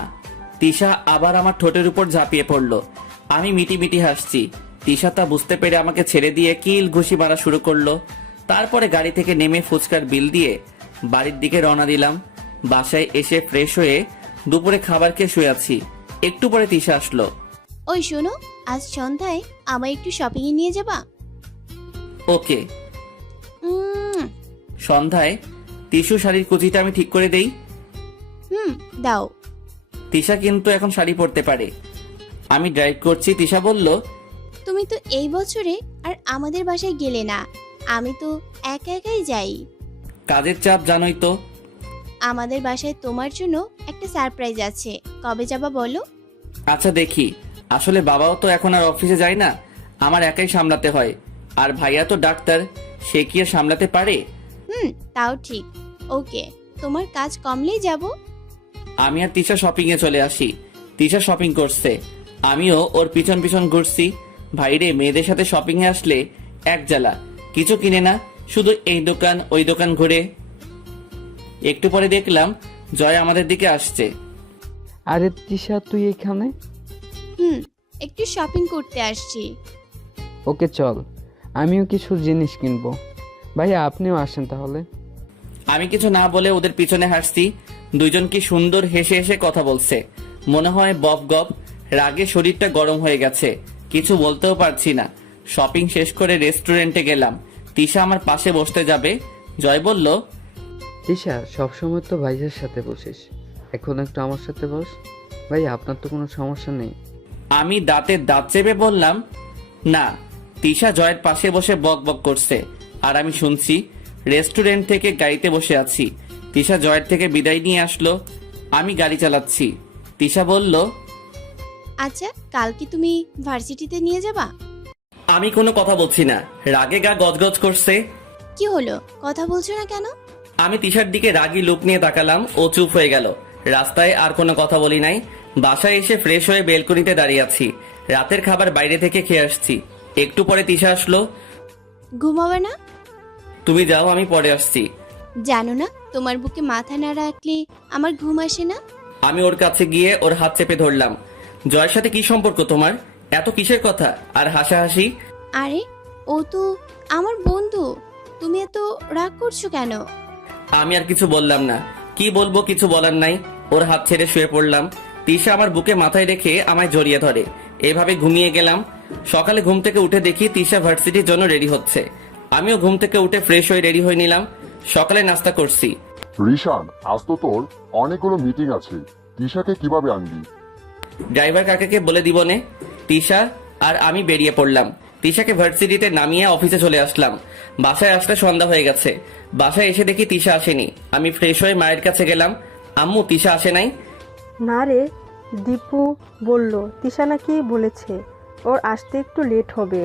তিশা আবার আমার ঠোঁটের উপর ঝাঁপিয়ে পড়ল। আমি মিটি মিটি হাসছি। তিশা তা বুঝতে পেরে আমাকে ছেড়ে দিয়ে কিল ঘুষি মারা শুরু করলো। তারপরে গাড়ি থেকে নেমে ফুচকার বিল দিয়ে বাড়ির দিকে রওনা দিলাম। বাসায় এসে ফ্রেশ হয়ে দুপুরে খাবার খেয়ে শুয়ে আছি। একটু পরে তিশা আসলো। ওই শোনো, আজ সন্ধ্যায় আমায় একটু শপিং এ নিয়ে যাবা? ওকে। উম, সন্ধ্যায় টিস্যু শাড়ির কুচিটা আমি ঠিক করে দেই। দাও। তিশা কিন্তু এখন শাড়ি পরতে পারে। আমি ড্রাইভ করছি, তিশা বলল, তুমি তো এই বছরে আর আমাদের বাসায় গেলে না, আমি তো একা একাই যাই। কাজের চাপ জানোই তো। আমাদের বাসায় তোমার জন্য একটা সারপ্রাইজ আছে, কবে যাবা বলো? আচ্ছা দেখি। আসলে বাবাও তো এখন আর অফিসে যায় না, আমার একাই সামলাতে হয়। আর ভাইয়া তো ডাক্তার, সে কি আর সামলাতে পারে? তাও ঠিক। ওকে, তোমার কাজ কমলেই যাব। আমি আর তিশা শপিং এ চলে আসি। তিশা শপিং করছে, আমিও ওর পিছন পিছন ঘুরছি। ভাইরে, মেয়েদের সাথে শপিং এ আসলে এক জ্বালা, কিছু কিনে না, শুধু এই দোকান ওই দোকান ঘুরে। একটু পরে দেখলাম জয় আমাদের দিকে আসছে। আরে তিশা, তুই এখানে? একটু শপিং করতে আসছি। ওকে চল, আমিও কিছু জিনিস কিনবো। ভাইয়া আপনিও আসেন তাহলে। আমি কিছু না বলে ওদের পিছনে হাসছি। দুইজন কি সুন্দর হেসে হেসে কথা বলছে, মনে হয় বব গপ। রাগে শরীরটা গরম হয়ে গেছে, কিছু বলতেও পারছি না। শপিং শেষ করে রেস্টুরেন্টে গেলাম। তিশা আমার পাশে বসতে যাবে। জয় বলল, তিশা, সবসময় তো ভাইয়ার সাথে বসিস, এখন একটু আমার সাথে বস। ভাইয়া, আপনার তো কোনো সমস্যা নেই। আমি দাঁতে দাঁত চেপে বললাম, না। তিশা জয়ের পাশে বসে বক বক করছে আর আমি শুনছি। রেস্টুরেন্ট থেকে গাড়িতে বসে আছি। তিশা জয়ের থেকে বিদায় নিয়ে আসলো, আমি গাড়ি চালাচ্ছি। তিশা বলল, আচ্ছা, কাল কি তুমি ভার্সিটিতে নিয়ে যাবা? আমি কোনো কথা বলছি না, রাগে গা গজগজ করছে। কি হলো, কথা বলছো না কেন? আমি তিশার দিকে রাগী লুক নিয়ে তাকালাম, ও চুপ হয়ে গেল। রাস্তায় আর কোনো কথা বলি নাই। বাসায় এসে ফ্রেশ হয়ে বেলকনিতে দাঁড়িয়ে আছি। রাতের খাবার বাইরে থেকে খেয়ে আসছি। একটু পরে তিশা আসলো। ঘুমাবে না? তুমি যাও, আমি পরে আসছি। জানো না তোমার বুকে মাথা না রাখলে আমার ঘুম আসে না। আমি ওর কাছে গিয়ে ওর হাত চেপে ধরলাম। জয়ের সাথে কি সম্পর্ক তোমার? এত কিসের কথা আর হাসাহাসি? আরে ও তো আমার বন্ধু, তুমি এত রাগ করছো কেন? আমি আর কিছু বললাম না। কি বলবো, কিছু বলার নাই। ওর হাত ছেড়ে শুয়ে পড়লাম। তিশা আমার বুকে মাথায় রেখে আমায় জড়িয়ে ধরে। এভাবে ঘুমিয়ে গেলাম। সকালে ঘুম থেকে উঠে দেখি তিশা ভার্সিটির জন্য রেডি হচ্ছে। আমিও ঘুম থেকে উঠে ফ্রেশ হয়ে রেডি হয়ে নিলাম। সকালে নাস্তা করছি। রিশান, আজ তো তোর অনেকগুলো মিটিং আছে, তিশাকে কিভাবে আনবি? ড্রাইভার কাকাকে বলে দিবনে। তিশা আর আমি বেরিয়ে পড়লাম। তিশাকে ভার্সিটিতে নামিয়ে অফিসে চলে আসলাম। বাসায় আসতে সন্ধ্যা হয়ে গেছে। বাসায় এসে দেখি তিশা আসেনি। আমি ফ্রেশ হয়ে মায়ের কাছে গেলাম। আম্মু, তিশা আসে নাই? না রে, দীপু বলল তিশা নাকি বলেছে ওর আসতে একটু লেট হবে,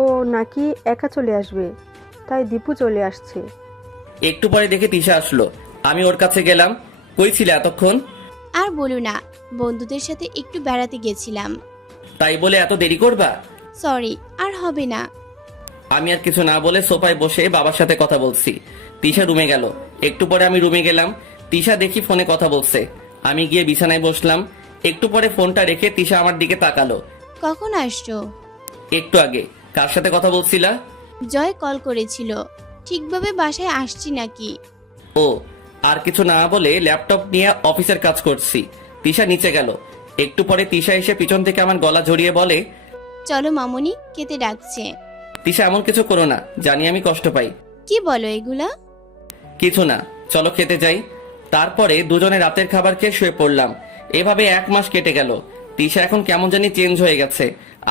ও নাকি একা চলে আসবে, তাই দীপু চলে আসছে। একটু পরে দেখে তিশা আসলো। আমি ওর কাছে গেলাম। কই ছিলে এতক্ষণ? আর বলো না, বন্ধুদের সাথে একটু বেড়াতে গেছিলাম। তাই বলে এত দেরি করবা? সরি, আর হবে না। আমি আর কিছু না বলে সোফায় বসে বাবার সাথে কথা বলছি। তিশা রুমে গেল। একটু পরে আমি রুমে গেলাম। তিশা দেখি ফোনে কথা বলছে। আমি গিয়ে বিছানায় বসলাম। একটু পরে ফোনটা রেখে তিশা আমার দিকে তাকালো। কখন আসছো? একটু আগে। কার সাথে কথা বলছিলা? জয় কল করেছিল। ঠিকভাবে বাসায় আসছি নাকি? ও, আর কিছু না বলে ল্যাপটপ নিয়ে অফিসের কাজ করছি। তিশা নিচে গেল। একটু পরে তিশা এসে পিছন থেকে আমার গলা জড়িয়ে বলে, চলো মামুনি, খেতে ডাকছে। তিশা, এমন কিছু করো না, জানি আমি কষ্ট পাই। কি বলো এগুলা? কিছু না, চলো খেতে যাই। তারপরে দুজনে রাতের খাবার খেয়ে শুয়ে পড়লাম। এভাবে 1 মাস কেটে গেল। তিশা এখন কেমন জানি চেঞ্জ হয়ে গেছে।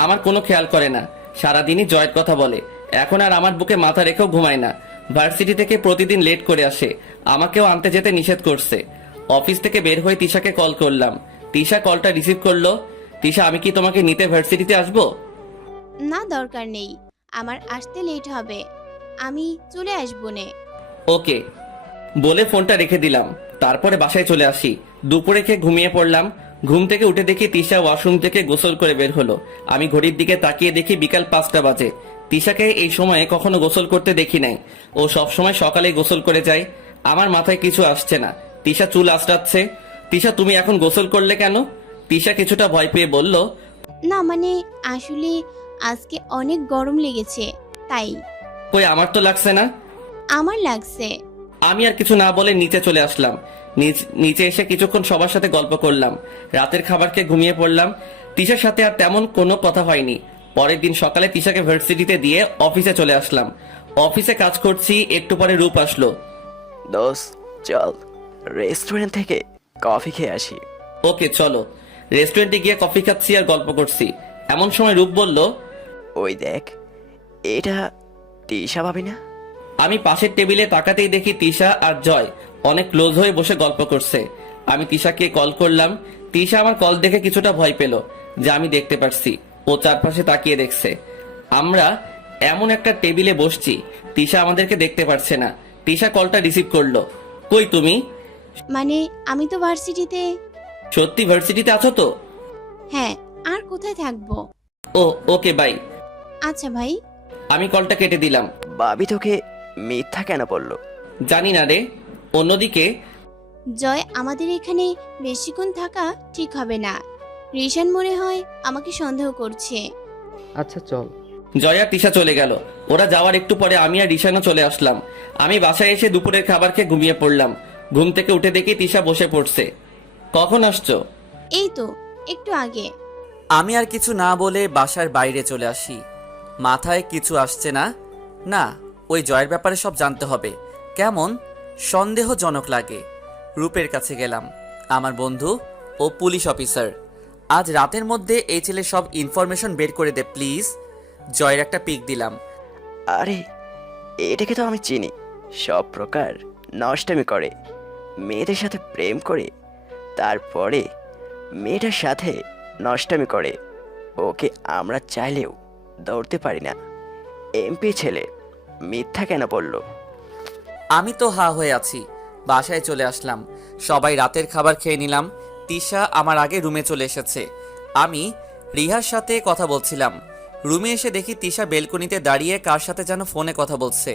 আমার কোনো খেয়াল করে না। সারাদিনই জয়ের কথা বলে। এখন আর আমার বুকে মাথা রেখেও ঘুমায় না। ভার্সিটি থেকে প্রতিদিন লেট করে আসে। আমাকেও আনতে যেতে নিষেধ করছে। অফিস থেকে বের হয়ে তিশাকে কল করলাম। তিশা কলটা রিসিভ করলো। তিশা, আমি কি তোমাকে নিতে ভার্সিটিতে আসবো? না, দরকার নেই, আমার আসতে লেট হবে, আমি চলে আসবো নে। ওকে বলে ফোনটা রেখে দিলাম। তারপরে বাসায় চলে আসি। দুপুরে খেয়ে ঘুমিয়ে পড়লাম। ঘুম থেকে উঠে দেখি তিশা ওয়াশরুম থেকে গোসল করে বের হলো। আমি ঘড়ির দিকে তাকিয়ে দেখি বিকাল 5টা বাজে। তিশাকে এই সময়ে কখনো গোসল করতে দেখি নাই। ও সব সময় সকালে গোসল করে যায়। আমার মাথায় কিছু আসছে না। তিশা চুল আঁচড়াচ্ছে। তিশা, তুমি এখন গোসল করলে কেন? তিশা কিছুটা ভয় পেয়ে বলল, না মানে আসলে আজকে অনেক গরম লেগেছে তাই। কই, আমার তো লাগছে না। আমার লাগছে। আমি আর কিছু না বলে নিচে চলে আসলাম। নিচে এসে কিছুক্ষণ সবার সাথে গল্প করলাম। রাতের খাবার খেয়ে ঘুমিয়ে পড়লাম। তিশার সাথে আর তেমন কোনো কথা হয়নি। পরের দিন সকালে তিশাকে ভার্সিটিতে দিয়ে অফিসে চলে আসলাম। অফিসে কাজ করছি। একটু পরে রূপ আসলো। দোস্ত, চল রেস্টুরেন্ট থেকে কফি খেয়ে আসি। ওকে চলো। রেস্টুরেন্টে গিয়ে কফি খাচ্ছি আর গল্প করছি। এমন সময় রূপ বলল, ওই দেখ, এটা তিশা ভাবি না? আমি পাশের টেবিলে তাকাতেই দেখি তিশা আর জয় অনেক ক্লোজ হয়ে বসে গল্প করছে। আমি তিশাকে কল করলাম। তিশা আমার কল দেখে কিছুটা ভয় পেল, যা আমি দেখতে পারছি। ও চারপাশে তাকিয়ে দেখছে। আমরা এমন একটা টেবিলে বসছি, তিশা আমাদেরকে দেখতে পারছে না। তিশা কলটা রিসিভ করলো। কই তুমি? মানে আমি তো ভার্সিটিতে। সত্যি ভার্সিটিতে আছো তো? হ্যাঁ, আর কোথায় থাকবো। ও, ওকে বাই। আচ্ছা ভাই। আমি কলটা কেটে দিলাম। ভাবি তোকে মিথ্যা কেন বললো? জানি না রে। অন্যদিকে জয়, আমাদের এখানে বেশিক্ষণ থাকা ঠিক হবে না। রিশান মনে হয় আমাকে সন্দেহ করছে। আচ্ছা চল। জয়া তিশা চলে গেল। ওরা যাওয়ার একটু পরে আমি আর রিশানও চলে আসলাম। আমি বাসায় এসে দুপুরের খাবার খেয়ে ঘুমিয়ে পড়লাম। ঘুম থেকে উঠে দেখি তিশা বসে পড়ছে। কখন আসছো? এই তো একটু আগে। আমি আর কিছু না বলে বাসার বাইরে চলে আসি। মাথায় কিছু আসছে না। না, ওই জয়ের ব্যাপারে সব জানতে হবে। কেমন সন্দেহজনক লাগে। রূপের কাছে গেলাম। আমার বন্ধু ও পুলিশ অফিসার। আজ রাতের মধ্যে এই ছেলে সব ইনফরমেশন বের করে দে প্লিজ। জয়ের একটা পিক দিলাম। আরে, এটাকে তো আমি চিনি। সব প্রকার নষ্টামি করে, মেয়েদের সাথে প্রেম করে, তারপরে মেয়েটার সাথে নষ্টামি করে। ওকে আমরা চাইলেও ধরতে পারি না। এমপি ছেলে মিথ্যা কেন বলল? আমি তো হা হয়ে আছি। বাসায় চলে আসলাম। সবাই রাতের খাবার খেয়ে নিলাম। তিশা আমার আগে রুমে চলে এসেছে। আমি রিহার সাথে কথা বলছিলাম। রুমে এসে দেখি তিশা বেলকনিতে দাঁড়িয়ে কার সাথে যেন ফোনে কথা বলছে।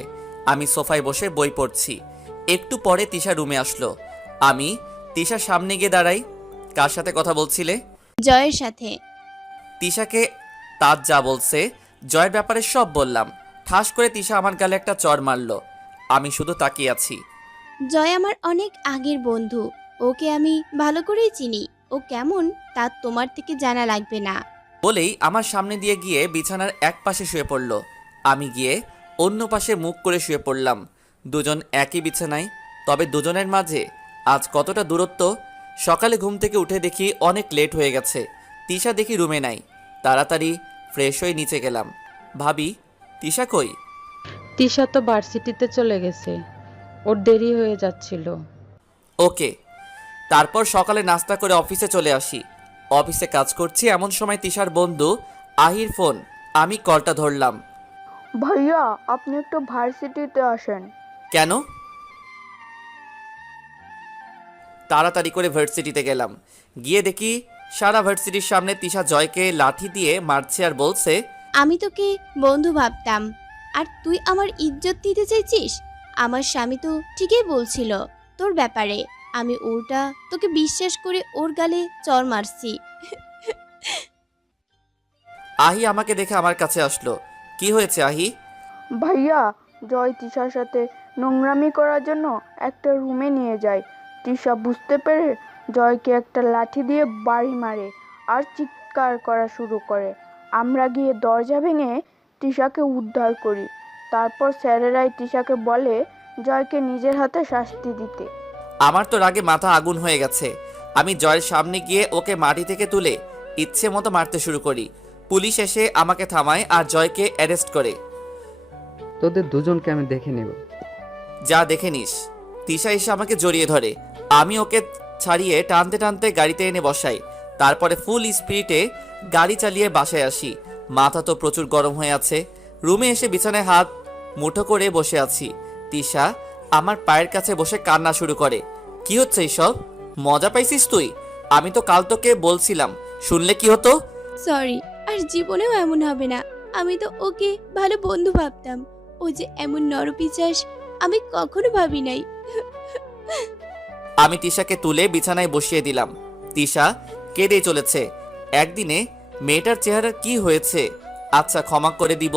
আমি সোফায় বসে বই পড়ছি। একটু পরে তিশা রুমে আসলো। আমি তিশার সামনে গিয়ে দাঁড়াই। কার সাথে কথা বলছিলে? জয়ের সাথে। তিশাকে তাজ যা বলছে জয়ের ব্যাপারে সব বললাম। ঠাস করে তিশা আমার গালে একটা চড় মারলো। আমি শুধু তাকিয়ে আছি। জয় আমার অনেক আগের বন্ধু, ওকে আমি ভালো করেই চিনি। ও কেমন তা তোমার থেকে জানা লাগবে না। বলেই আমার সামনে দিয়ে গিয়ে বিছানার এক পাশে শুয়ে পড়ল। আমি গিয়ে অন্য পাশে মুখ করে শুয়ে পড়লাম। দুজন একই বিছানায়, তবে দুজনের মাঝে আজ কতটা দূরত্ব। সকালে ঘুম থেকে উঠে দেখি অনেক লেট হয়ে গেছে। তিশা দেখি রুমে নাই। তাড়াতাড়ি ফ্রেশ হয়ে নিচে গেলাম। ভাবি তিশা কই? তিশা তো ভার্সিটিতে চলে গেছে, ওর দেরি হয়ে যাচ্ছিল। ওকে। তারপর সকালে নাস্তা করে অফিসে চলে আসি। অফিসে কাজ করছি এমন সময় তিশার বন্ধু আহির ফোন। আমি কলটা ধরলাম। ভাইয়া আপনি একটু ভার্সিটিতে আসেন। কেন? তাড়াতাড়ি করে ভার্সিটিতে গেলাম। গিয়ে দেখি সারা ভার্সিটির সামনে তিশা জয়কে লাঠি দিয়ে মারছে আর বলছে, আমি তোকে বন্ধু ভাবতাম আর তুই আমার ইজ্জত দিতে চাইছিস? আমার স্বামী তো ঠিকই বলছিল তোর ব্যাপারে, আমি উল্টা তোকে বিশ্বাস করে ওর গালে চড় মারছি। আহি আমাকে দেখে আমার কাছে আসলো। কি হয়েছে আহি? ভাইয়া জয় তিশার সাথে নোংরামি করার জন্য একটা রুমে নিয়ে যায়। তিশা বুঝতে পেরে জয়কে একটা লাঠি দিয়ে বাড়ি মারে আর চিৎকার করা শুরু করে। আমরা গিয়ে দরজা ভেঙে তিশাকে উদ্ধার করি। তারপর স্যারেরাই তিশাকে বলে জয়কে নিজের হাতে শাস্তি দিতে। আমার তো রাগে মাথা আগুন হয়ে গেছে। আমি জয়ের সামনে গিয়ে ওকে মাটি থেকে তুলে ইচ্ছে মতো মারতে শুরু করি। পুলিশ এসে আমাকে থামায় আর জয়কে অ্যারেস্ট করে। তোদের দুজনকে আমি দেখে নেব। যা দেখে নিস। তিশা এসে আমাকে জড়িয়ে ধরে। আমি ওকে ছাড়িয়ে টানতে টানতে গাড়িতে এনে বসাই। তারপরে ফুল স্পিডে গাড়ি চালিয়ে বাসায় আসি। মাথা তো প্রচুর গরম হয়ে আছে। রুমে এসে বিছানায় হাত মুঠো করে বসে আছি। তিশা আমার পায়ের কাছে বসে কান্না শুরু করে। কি হচ্ছে এইসব? মজা পাইছিস তুই? আমি তো কাল তোকে বলছিলাম, শুনলে কি হতো? সরি, আর জীবনেও এমন হবে না। আমি তো ওকে ভালো বন্ধু ভাবতাম, ও যে এমন নরপিশাচ আমি কখনো ভাবি নাই। আমি তিশাকে তুলে বিছানায় বসিয়ে দিলাম। তিশা কেঁদে চলেছে। একদিনে মেয়েটার চেহারা কি হয়েছে? আচ্ছা ক্ষমা করে দিব,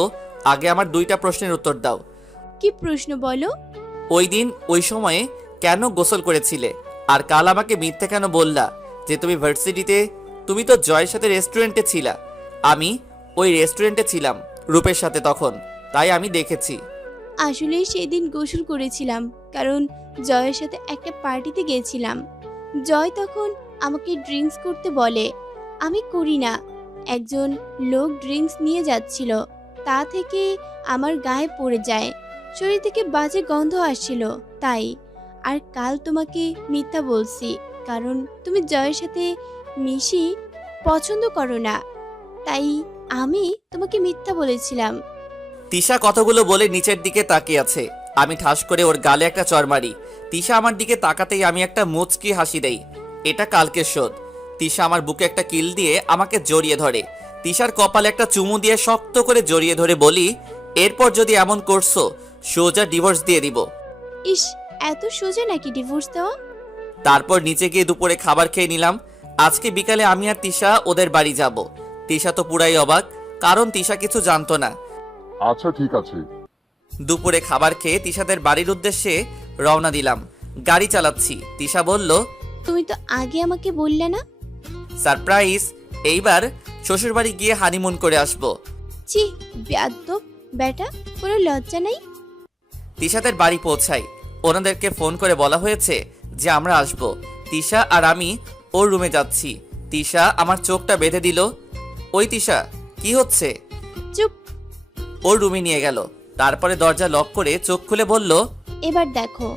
আগে আমার 2টা প্রশ্নের উত্তর দাও। কি প্রশ্ন বলো? ওই দিন ওই সময়ে কেন গোসল করেছিলে? আর কাল আমাকে মিথ্যে কেন বললা যে তুমি ভার্সিটিতে? তুমি তো জয়ের সাথে রেস্টুরেন্টে ছিলা। আমি ওই রেস্টুরেন্টে ছিলাম রূপের সাথে তখন, তাই আমি দেখেছি। আসলে সেদিন গোসল করেছিলাম, কারণ জয়ের সাথে একটা পার্টিতে গিয়েছিলাম। জয় তখন আমাকে ড্রিঙ্কস করতে বলে, আমি করি না। একজন লোক ড্রিঙ্কস নিয়ে যাচ্ছিল, তা থেকে আমার গায়ে পড়ে যায়। শরীর থেকে বাজে গন্ধ আসছিল তাই। আর কাল তোমাকে মিথ্যা বলছি, কারণ তুমি জয়ের সাথে মিশি পছন্দ করো না, তাই আমি তোমাকে মিথ্যা বলেছিলাম। তিশা কথাগুলো বলে নিচের দিকে তাকিয়ে আছে। আমি ঠাস করে ওর গালে একটা চড় মারি। তিশা আমার দিকে তাকাতেই আমি একটা মুচকি হাসি দেই। এটা কালকের শোধ। তিশা আমার বুকে একটা কিল দিয়ে আমাকে জড়িয়ে ধরে। তিশার কপালে একটা চুমু দিয়ে শক্ত করে জড়িয়ে ধরে বলি, এরপর যদি এমন করছো সোজা ডিভোর্স দিয়ে দিব। ইস, এত সোজা নাকি ডিভোর্স দেওয়া? তারপর নিচে গিয়ে দুপুরে খাবার খেয়ে নিলাম। আজকে বিকালে আমি আর তিশা ওদের বাড়ি যাব। তিশা তো পুরাই অবাক, কারণ তিশা কিছু জানতো না। আচ্ছা ঠিক আছে। দুপুরে খাবার খেয়ে তিশাদের বাড়ির উদ্দেশ্যে রওনা দিলাম। গাড়ি চালাচ্ছি। তিশা বলল, তুমি তো আগে আমাকে বললে না। সারপ্রাইজ, এইবার শ্বশুরবাড়ি গিয়ে হানিমুন করে আসবো। ছি, বেয়াদব বেটা, কোনো লজ্জা নেই। তিশাদের বাড়ি পৌঁছাই। ওনাদেরকে ফোন করে বলা হয়েছে যে আমরা আসব। তিশা আর আমি ওর রুমে যাচ্ছি। তিশা আমার চোখটা বেঁধে দিল। ওই তিশা, কি হচ্ছে? চুপ। ওর রুমে নিয়ে গেল। তারপরে দরজা লক করে চোখ খুলে বলল, এবার দেখো।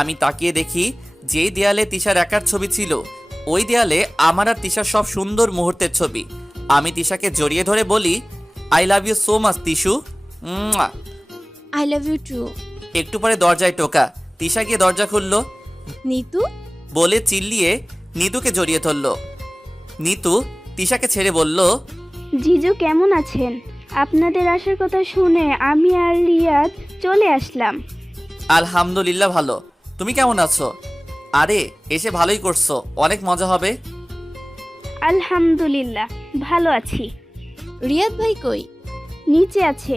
আমি তাকিয়ে দেখি যেই দেয়ালে তিশার একার ছবি ছিল, ওই দেয়ালে আমার আর তিশার সব সুন্দর মুহূর্তের ছবি। আমি তিশাকে জড়িয়ে ধরে বলি, I love you so much Tishu. I love you too. একটু পরে দরজায় টোকা। তিশা গিয়ে দরজা খুললো। নিতু বলে চিল্লিয়ে নিতুকে জড়িয়ে ধরল। নিতু তিশাকে ছেড়ে বলল, জিজু কেমন আছেন? আপনাদের আসার কথা শুনে আমি আর রিয়াদ চলে আসলাম। আলহামদুলিল্লাহ ভালো। তুমি কেমন আছো? আরে এসে ভালোই করছো, অনেক মজা হবে। আলহামদুলিল্লাহ ভালো আছি। রিয়াদ ভাই কই? নিচে আছে।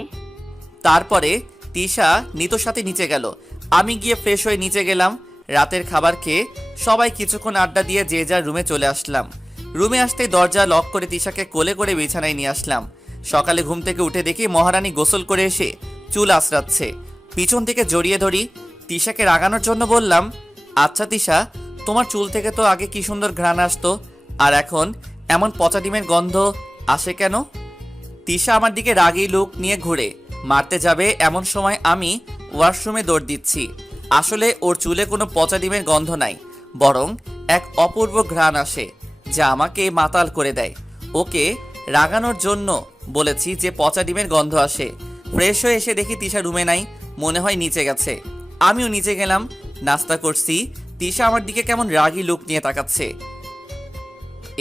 তারপরে তিশা নিতোর সাথে নিচে গেল, আমি গিয়ে ফ্রেশ হয়ে নিচে গেলাম। রাতের খাবার খেয়ে সবাই কিছুক্ষণ আড্ডা দিয়ে যে যার রুমে চলে আসলাম। রুমে আসতেই দরজা লক করে তিশাকে কোলে করে বিছানায় নিয়ে আসলাম। সকালে ঘুম থেকে উঠে দেখি মহারানী গোসল করে এসে চুল আঁচড়াচ্ছে। পিছন থেকে জড়িয়ে ধরি, তিশাকে রাগানোর জন্য বললাম, আচ্ছা তিশা, তোমার চুল থেকে তো আগে কি সুন্দর ঘ্রাণ আসতো, আর এখন এমন পচা ডিমের গন্ধ আসে কেন? তিশা আমার দিকে রাগী লুক নিয়ে ঘুরে মারতে যাবে, এমন সময় আমি ওয়াশরুমে দৌড় দিচ্ছি। আসলে ওর চুলে কোনো পচা ডিমের গন্ধ নাই, বরং এক অপূর্ব ঘ্রাণ আসে যা আমাকে মাতাল করে দেয়। ওকে রাগানোর জন্য বলেছি যে পচা ডিমের গন্ধ আসে। ফ্রেশ হয়ে এসে দেখি তিশা রুমে নাই, মনে হয় নিচে গেছে। আমিও নিচে গেলাম, নাস্তা করছি। তিশা আমার দিকে কেমন রাগী লুক নিয়ে তাকাচ্ছে।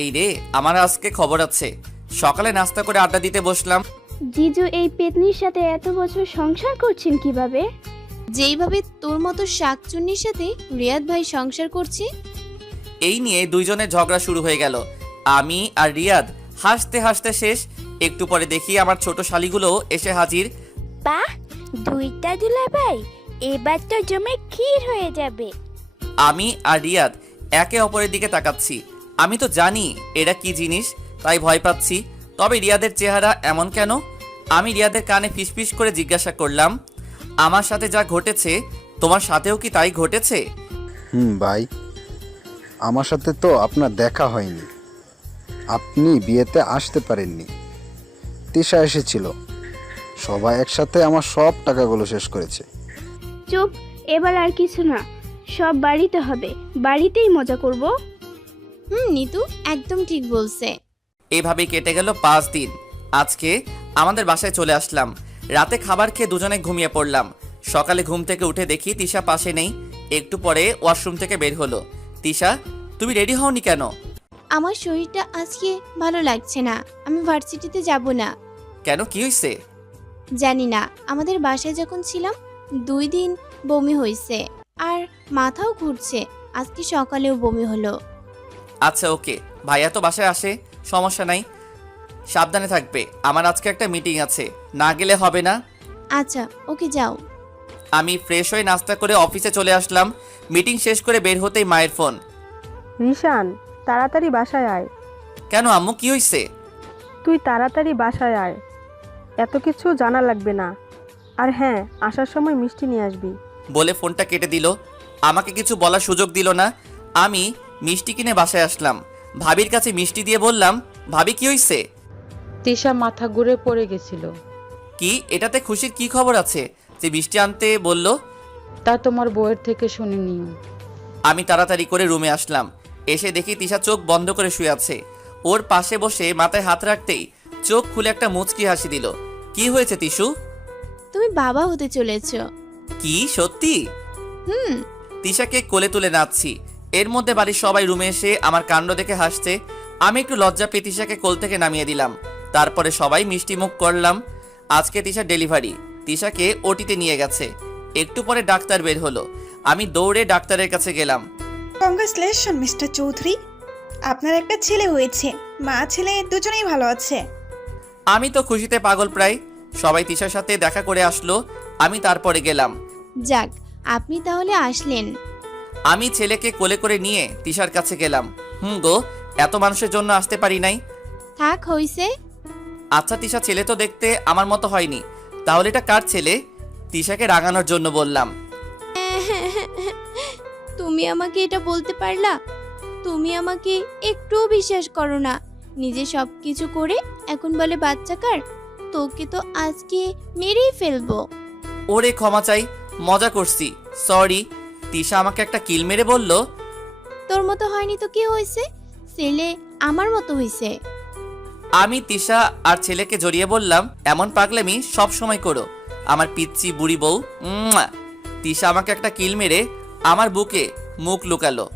এই রে, আমার আজকে খবর আছে। সকালে নাস্তা করে আড্ডা দিতে বসলাম। জিজু এই পেতনির সাথে এত বছর সংসার করছেন কিভাবে? যেইভাবে তোর মতো শাকচুন্নির সাথে রিয়াদ ভাই সংসার করছে। এই নিয়ে দুইজনের ঝগড়া শুরু হয়ে গেল। আমি আর রিয়াদ হাসতে হাসতে শেষ। একটু পরে দেখি আমার ছোট শালিগুলো এসে হাজির। বাহ, দুইটা দুলাভাই, এবার তো জমে ক্ষীর হয়ে যাবে। আমি আর রিয়াদ একে অপরের দিকে তাকাচ্ছি। আমি তো জানি এরা কি জিনিস, তাই ভয় পাচ্ছি। তবে রিয়াদের চেহারা এমন কেন? আমি রিয়াদের কানে ফিসফিস করে জিজ্ঞাসা করলাম, আমার সাথে যা ঘটেছে তোমার সাথেও কি তাই ঘটেছে? ভাই, আমার সাথে তো আপনার দেখা হয়নি, আপনি বিয়েতে আসতে পারেননি। তিশা এসেছিল, সবাই একসাথে আমার সব টাকাগুলো শেষ করেছে। চুপ, এবার আর কিছু না, সব বাড়িতে হবে, বাড়িতেই মজা করব। নিতু একদম ঠিক বলছে। এইভাবেই কেটে গেল 5 দিন। আজকে আমাদের বাসায় চলে আসলাম। রাতে খাবার খেয়ে দুজনে ঘুমিয়ে পড়লাম। সকালে ঘুম থেকে উঠে দেখি তিশা পাশে নেই। একটু পরে ওয়াশরুম থেকে বের হলো। তিশা, তুমি রেডি হওনি কেন? আমার শরীরটা আজকে ভালো লাগছে না, আমি ভার্সিটিতে যাব না। কেন, কি হয়েছে? জানি না, আমাদের বাসায় যখন ছিলাম 2 দিন বমি হয়েছে আর মাথাও ঘুরছে। আজকে সকালেও বমি হলো। আচ্ছা ওকে, ভাইয়া তো বাসায় আসে, সমস্যা নাই। সাবধানে থাকবে, আমার আজকে একটা মিটিং আছে, না গেলে হবে না। আচ্ছা ওকে, যাও। আমি ফ্রেশ হয়ে নাস্তা করে অফিসে চলে আসলাম। মিটিং শেষ করে বের হতেই মায়ের ফোন। রিশান, তাড়াতাড়ি বাসায় আয়। কেন আম্মু, কি হয়েছে? তুই তাড়াতাড়ি বাসায় আয়, এত কিছু জানা লাগবে না। আর হ্যাঁ, আসার সময় মিষ্টি নিয়ে আসবি। বলে ফোনটা কেটে দিল। আমাকে কিছু বলার সুযোগ দিল না। আমি মিষ্টি কিনে বাসায় আসলাম। ভাবির কাছে মিষ্টি দিয়ে বললাম, ভাবি কি হয়েছে? তিশা মাথা ঘুরে পড়ে গেছিল। কি, এটাতে খুশির কি খবর আছে যে মিষ্টি আনতে বলল? তা তোমার বউয়ের থেকে শুনে নিও। আমি তাড়াতাড়ি করে রুমে আসলাম। এসে দেখি তিশা চোখ বন্ধ করে শুয়ে আছে। ওর পাশে বসে মাথায় হাত রাখতেই চোখ খুলে একটা মুচকি হাসি দিল। কি হয়েছে তিশু? তুমি বাবা হতে চলেছ। কি সত্যি? তিশাকে কোলে তুলে নাচছি। এর মধ্যে বাড়ির সবাই রুমে এসে আমার কাণ্ড দেখে হাসছে। আমি একটু লজ্জা পেয়ে তিশাকে কোল থেকে নামিয়ে দিলাম। তারপরে সবাই মিষ্টি মুখ করলাম। আজকে তিশার ডেলিভারি। তিশাকে ওটিতে নিয়ে গেছে। একটু পরে ডাক্তার বের হলো। আমি দৌড়ে ডাক্তারের কাছে গেলাম। কংগ্রেচুলেশন মিস্টার চৌধুরী, আপনার একটা ছেলে হয়েছে, মা ছেলে দুজনেই ভালো আছে। আমি তো খুশিতে পাগল প্রায়। সবাই তিশার সাথে দেখা করে আসলো। আমি তারপরে গেলাম। যাক, আপনি তাহলে আসলেন। আমি ছেলেকে কোলে করে নিয়ে তিশার কাছে গেলাম। গো, এত মানুষের জন্য আসতে পারি নাই। থাক, হইছে। আচ্ছা তিশা, ছেলে তো দেখতে আমার মতো হয়নি, তাহলে এটা কার ছেলে? তিশাকে রাগানোর জন্য বললাম। তুমি আমাকে এটা বলতে পারলা? তুমি আমাকে একটুও বিশ্বাস করো না। নিজে সব কিছু করে এখন বলে বাচ্চা কার? তোকে তো আজকে মেরেই ফেলবো। ওরে ক্ষমা চাই, মজা করছি, সরি। তিশা আমাকে একটা কিল মেরে বলল, তোর মতো হয়নি তো কি হয়েছে, ছেলে আমার মতো হয়েছে। আমি তিশা আর ছেলেকে জড়িয়ে বললাম, এমন পাগলামি সব সময় করো আমার পিচ্চি বুড়ি বউ। তিশা আমাকে একটা কিল মেরে আমার বুকে মুখ লুকালো।